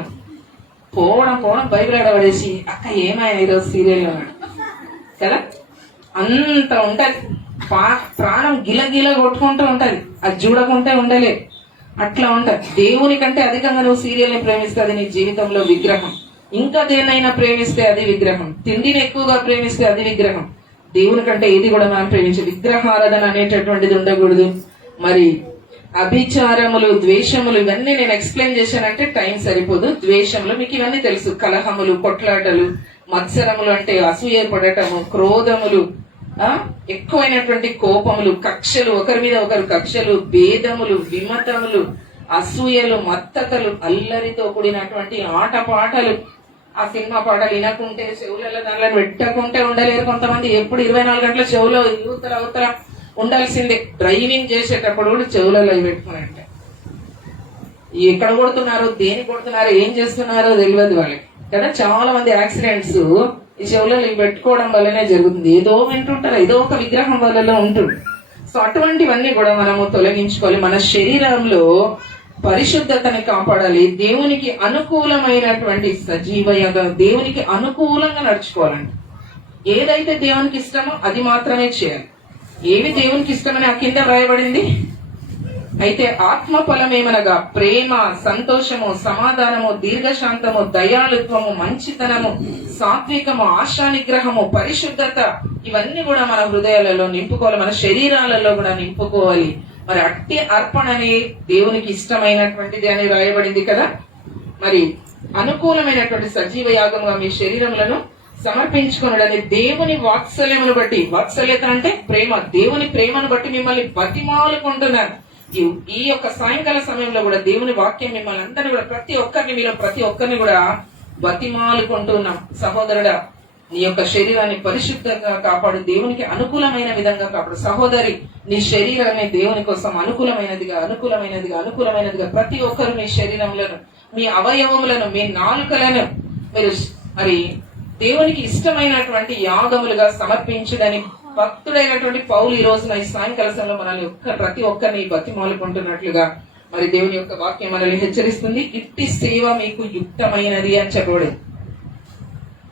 పోవడం బైబిల్ ఆడబడేసి అక్క ఏమాయన ఈరోజు సీరియల్ కదా. అంత ఉంటది, ప్రాణం గిలగిల కొట్టుకుంటూ ఉంటది, అది చూడకుంటే ఉండలే. అట్లా ఉంటది. దేవుని కంటే అధికంగా నువ్వు సీరియల్ ని ప్రేమిస్తే అది నీ జీవితంలో విగ్రహం. ఇంకా దేన్నైనా ప్రేమిస్తే అది విగ్రహం. తిండిని ఎక్కువగా ప్రేమిస్తే అది విగ్రహం. దేవుని కంటే ఏది కూడా మనం ప్రేమించే విగ్రహారాధన అనేటటువంటిది ఉండకూడదు. మరి అభిచారములు, ద్వేషములు, ఇవన్నీ నేను ఎక్స్ప్లెయిన్ చేశానంటే టైం సరిపోదు. ద్వేషములు మీకు ఇవన్నీ తెలుసు. కలహములు, కొట్లాటలు, మత్సరములు అంటే అసూయ పడటము, క్రోధములు, ఎక్కువైనటువంటి కోపములు, కక్షలు, ఒకరి మీద ఒకరు కక్షలు, భేదములు, విమతములు, అసూయలు, మత్తతలు, అల్లరితో కూడినటువంటి ఆటపాటలు. ఆ సినిమా పాటలు వినకుంటే, చెవులలో దానిలో పెట్టకుంటే ఉండలేరు కొంతమంది. ఎప్పుడు 24 గంటల చెవులో అవతల ఉండాల్సిందే. డ్రైవింగ్ చేసేటప్పుడు కూడా చెవులలో పెట్టుకున్నట్టే. ఎక్కడ కొడుతున్నారు, దేని కొడుతున్నారు, ఏం చేస్తున్నారో తెలియదు వాళ్ళకి కదా. చాలా మంది యాక్సిడెంట్స్ ఈ చెవులలో పెట్టుకోవడం వల్లనే జరుగుతుంది. ఏదో వింటుంటారు, ఏదో ఒక విగ్రహం వల్ల ఉంటుంది. సో అటువంటివన్నీ కూడా మనము తొలగించుకోవాలి. మన శరీరంలో పరిశుద్ధతని కాపాడాలి. దేవునికి అనుకూలమైనటువంటి సజీవయంగా దేవునికి అనుకూలంగా నడుచుకోవాలండి. ఏదైతే దేవునికి ఇష్టమో అది మాత్రమే చేయాలి. ఏవి దేవునికి ఇష్టమని ఆ కింద వ్రాయబడింది. అయితే ఆత్మ ఫలమేమనగా ప్రేమ, సంతోషము, సమాధానము, దీర్ఘశాంతము, దయాళుత్వము, మంచితనము, సాత్వికము, ఆశా నిగ్రహము, పరిశుద్ధత, ఇవన్నీ కూడా మన హృదయాలలో నింపుకోవాలి, మన శరీరాలలో కూడా నింపుకోవాలి. మరి అట్టి అర్పణని దేవునికి ఇష్టమైనటువంటిది అని రాయబడింది కదా. మరి అనుకూలమైనటువంటి సజీవ యాగముగా మీ శరీరములను సమర్పించుకున్నాడని దేవుని వాత్సల్యమును బట్టి, వాత్సల్యత అంటే ప్రేమ, దేవుని ప్రేమను బట్టి మిమ్మల్ని బతిమాలుకుంటున్నారు. ఈ యొక్క సాయంకాల సమయంలో కూడా దేవుని వాక్యం మిమ్మల్ని అందరినీ కూడా ప్రతి ఒక్కరిని కూడా బతిమాలుకుంటున్నాం. సహోదరుడా, నీ యొక్క శరీరాన్ని పరిశుద్ధంగా కాపాడు, దేవునికి అనుకూలమైన విధంగా కాపాడు. సహోదరి, నీ శరీరాన్ని దేవుని కోసం అనుకూలమైనదిగా ప్రతి ఒక్కరు మీ శరీరములను, మీ అవయవములను, మీ నాలుకలను మీరు మరి దేవునికి ఇష్టమైనటువంటి యాగములుగా సమర్పించడని భక్తుడైనటువంటి పౌలు ఈ రోజున ఈ సాయంకాల సమయంలో మనల్ని ప్రతి ఒక్కరిని బతిమాలుకుంటున్నట్లుగా మరి దేవుని యొక్క వాక్యం మనల్ని హెచ్చరిస్తుంది. ఇట్టి సేవ మీకు యుక్తమైనది అని చెప్పబడింది.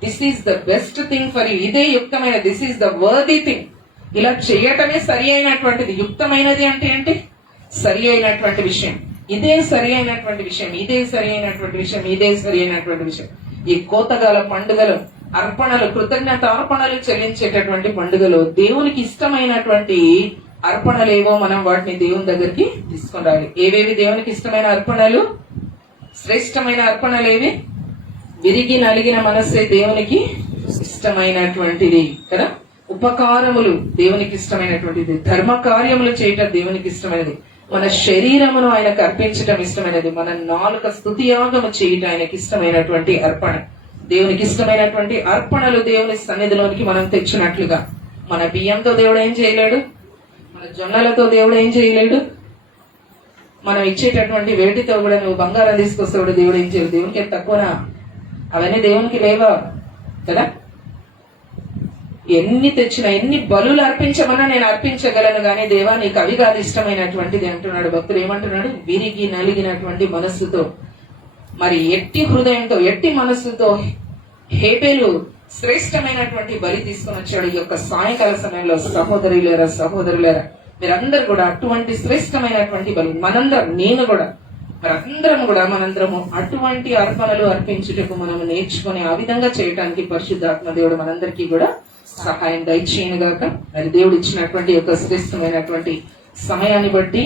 This is the best thing for you. ఇదే యుక్తమైన, this is the worthy thing. ఇలా చేయటమే సరి అయినటువంటిది. యుక్తమైనది అంటే ఏంటి? సరి అయినటువంటి విషయం. ఇదే సరి అయినటువంటి విషయం. ఈ కోతగాల పండుగలు, అర్పణలు, కృతజ్ఞత అర్పణలు చెల్లించేటటువంటి పండుగలు, దేవునికి ఇష్టమైనటువంటి అర్పణలేవో మనం వాటిని దేవుని దగ్గరికి తీసుకొని రావాలి. ఏవేవి దేవునికి ఇష్టమైన అర్పణలు? శ్రేష్టమైన అర్పణలేవి? విరిగి నలిగిన మనస్సే దేవునికి ఇష్టమైనటువంటిది కదా. ఉపకారములు దేవునికి ఇష్టమైనటువంటిది. ధర్మ కార్యములు చేయటం దేవునికి ఇష్టమైనది. మన శరీరమును ఆయనకు అర్పించటం ఇష్టమైనది. మన నాలుక స్తుతియాగము చేయటం ఆయనకి ఇష్టమైనటువంటి అర్పణ. దేవునికి ఇష్టమైనటువంటి అర్పణలు దేవుని సన్నిధిలోనికి మనం తెచ్చినట్లుగా, మన బియ్యంతో దేవుడు ఏం చేయలేడు, మన జొన్నలతో దేవుడు ఏం చేయలేడు, మనం ఇచ్చేటటువంటి వేటితో కూడా నువ్వు బంగారం తీసుకొస్తాడు దేవుడు ఏం చేయలేడు. దేవునికి తక్కువనా? అవన్నీ దేవునికి లేవా కదా. ఎన్ని తెచ్చినా, ఎన్ని బలులు అర్పించమన్నా నేను అర్పించగలను, కానీ దేవా నీకు అవి కాదు ఇష్టమైనటువంటిది అంటున్నాడు భక్తుడు. ఏమంటున్నాడు? విరిగి నలిగినటువంటి మనస్సుతో, మరి ఎట్టి హృదయంతో, ఎట్టి మనస్సుతో హేబేలు శ్రేష్టమైనటువంటి బలి తీసుకుని వచ్చాడు. ఈ యొక్క సాయంకాల సమయంలో సహోదరులారా, మీరందరూ కూడా అటువంటి శ్రేష్టమైనటువంటి బలి నేను కూడా మనందరము అటువంటి అర్పణలు అర్పించుటకు మనము నేర్చుకుని ఆ విధంగా చేయటానికి పరిశుద్ధాత్మ దేవుడు మనందరికీ కూడా సహాయం దయచేయను గాక. మరి దేవుడు ఇచ్చినటువంటి యొక్క శ్రేష్టమైనటువంటి సమయాన్ని బట్టి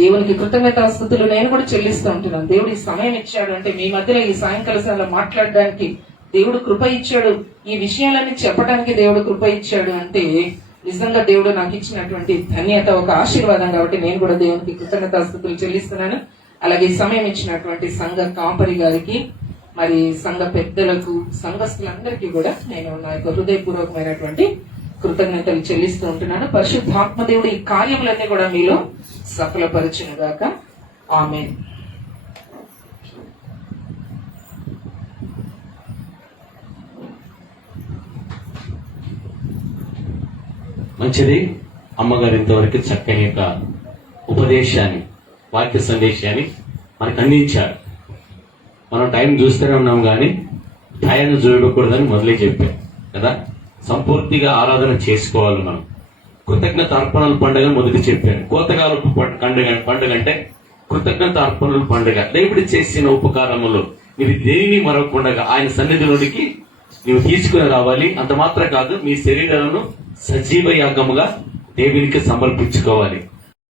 దేవునికి కృతజ్ఞతాస్తుతులు నేను కూడా చెల్లిస్తూ ఉంటున్నాను. దేవుడు ఈ సమయం ఇచ్చాడు అంటే మీ మధ్యలో ఈ సాయంకాల సమయంలో మాట్లాడడానికి దేవుడు కృప ఇచ్చాడు, ఈ విషయాలన్నీ చెప్పడానికి దేవుడు కృప ఇచ్చాడు అంటే నిజంగా దేవుడు నాకు ఇచ్చినటువంటి ధన్యత, ఒక ఆశీర్వాదం. కాబట్టి నేను కూడా దేవునికి కృతజ్ఞతాస్తుతులు చెల్లిస్తున్నాను. అలాగే ఈ సమయం ఇచ్చినటువంటి సంఘ కాపరి గారికి, మరి సంఘ పెద్దలకు, సంఘస్థులందరికీ కూడా నేను నా యొక్క హృదయపూర్వకమైనటువంటి కృతజ్ఞతలు చెల్లిస్తూ ఉంటున్నాను. పరిశుద్ధాత్మ దేవుడు ఈ కార్యములన్నీ కూడా మీలో సఫలపరచును గాక. ఆమేన్. మంచిది. అమ్మగారు ఇంతవరకు చక్కని యొక్క ఉపదేశాన్ని, వాక్య సందేశాన్ని మనకు అందించారు. మనం టైం చూస్తూనే ఉన్నాం కానీ టైం చూడకూడదని మొదలే చెప్పాం కదా. సంపూర్తిగా ఆరాధన చేసుకోవాలి మనం. కృతజ్ఞత అర్పణల పండుగ మొదటి చెప్పాను. కోతకాలపు పండుగ అంటే కృతజ్ఞత అర్పణల పండుగ. దేవుడు చేసిన ఉపకారములు మీరు దేనిని మరవకుండా ఆయన సన్నిధిలోనికి నీవు తీసుకుని రావాలి. అంత మాత్రం కాదు, మీ శరీరాలను సజీవ యాగముగా దేవునికి సమర్పించుకోవాలి.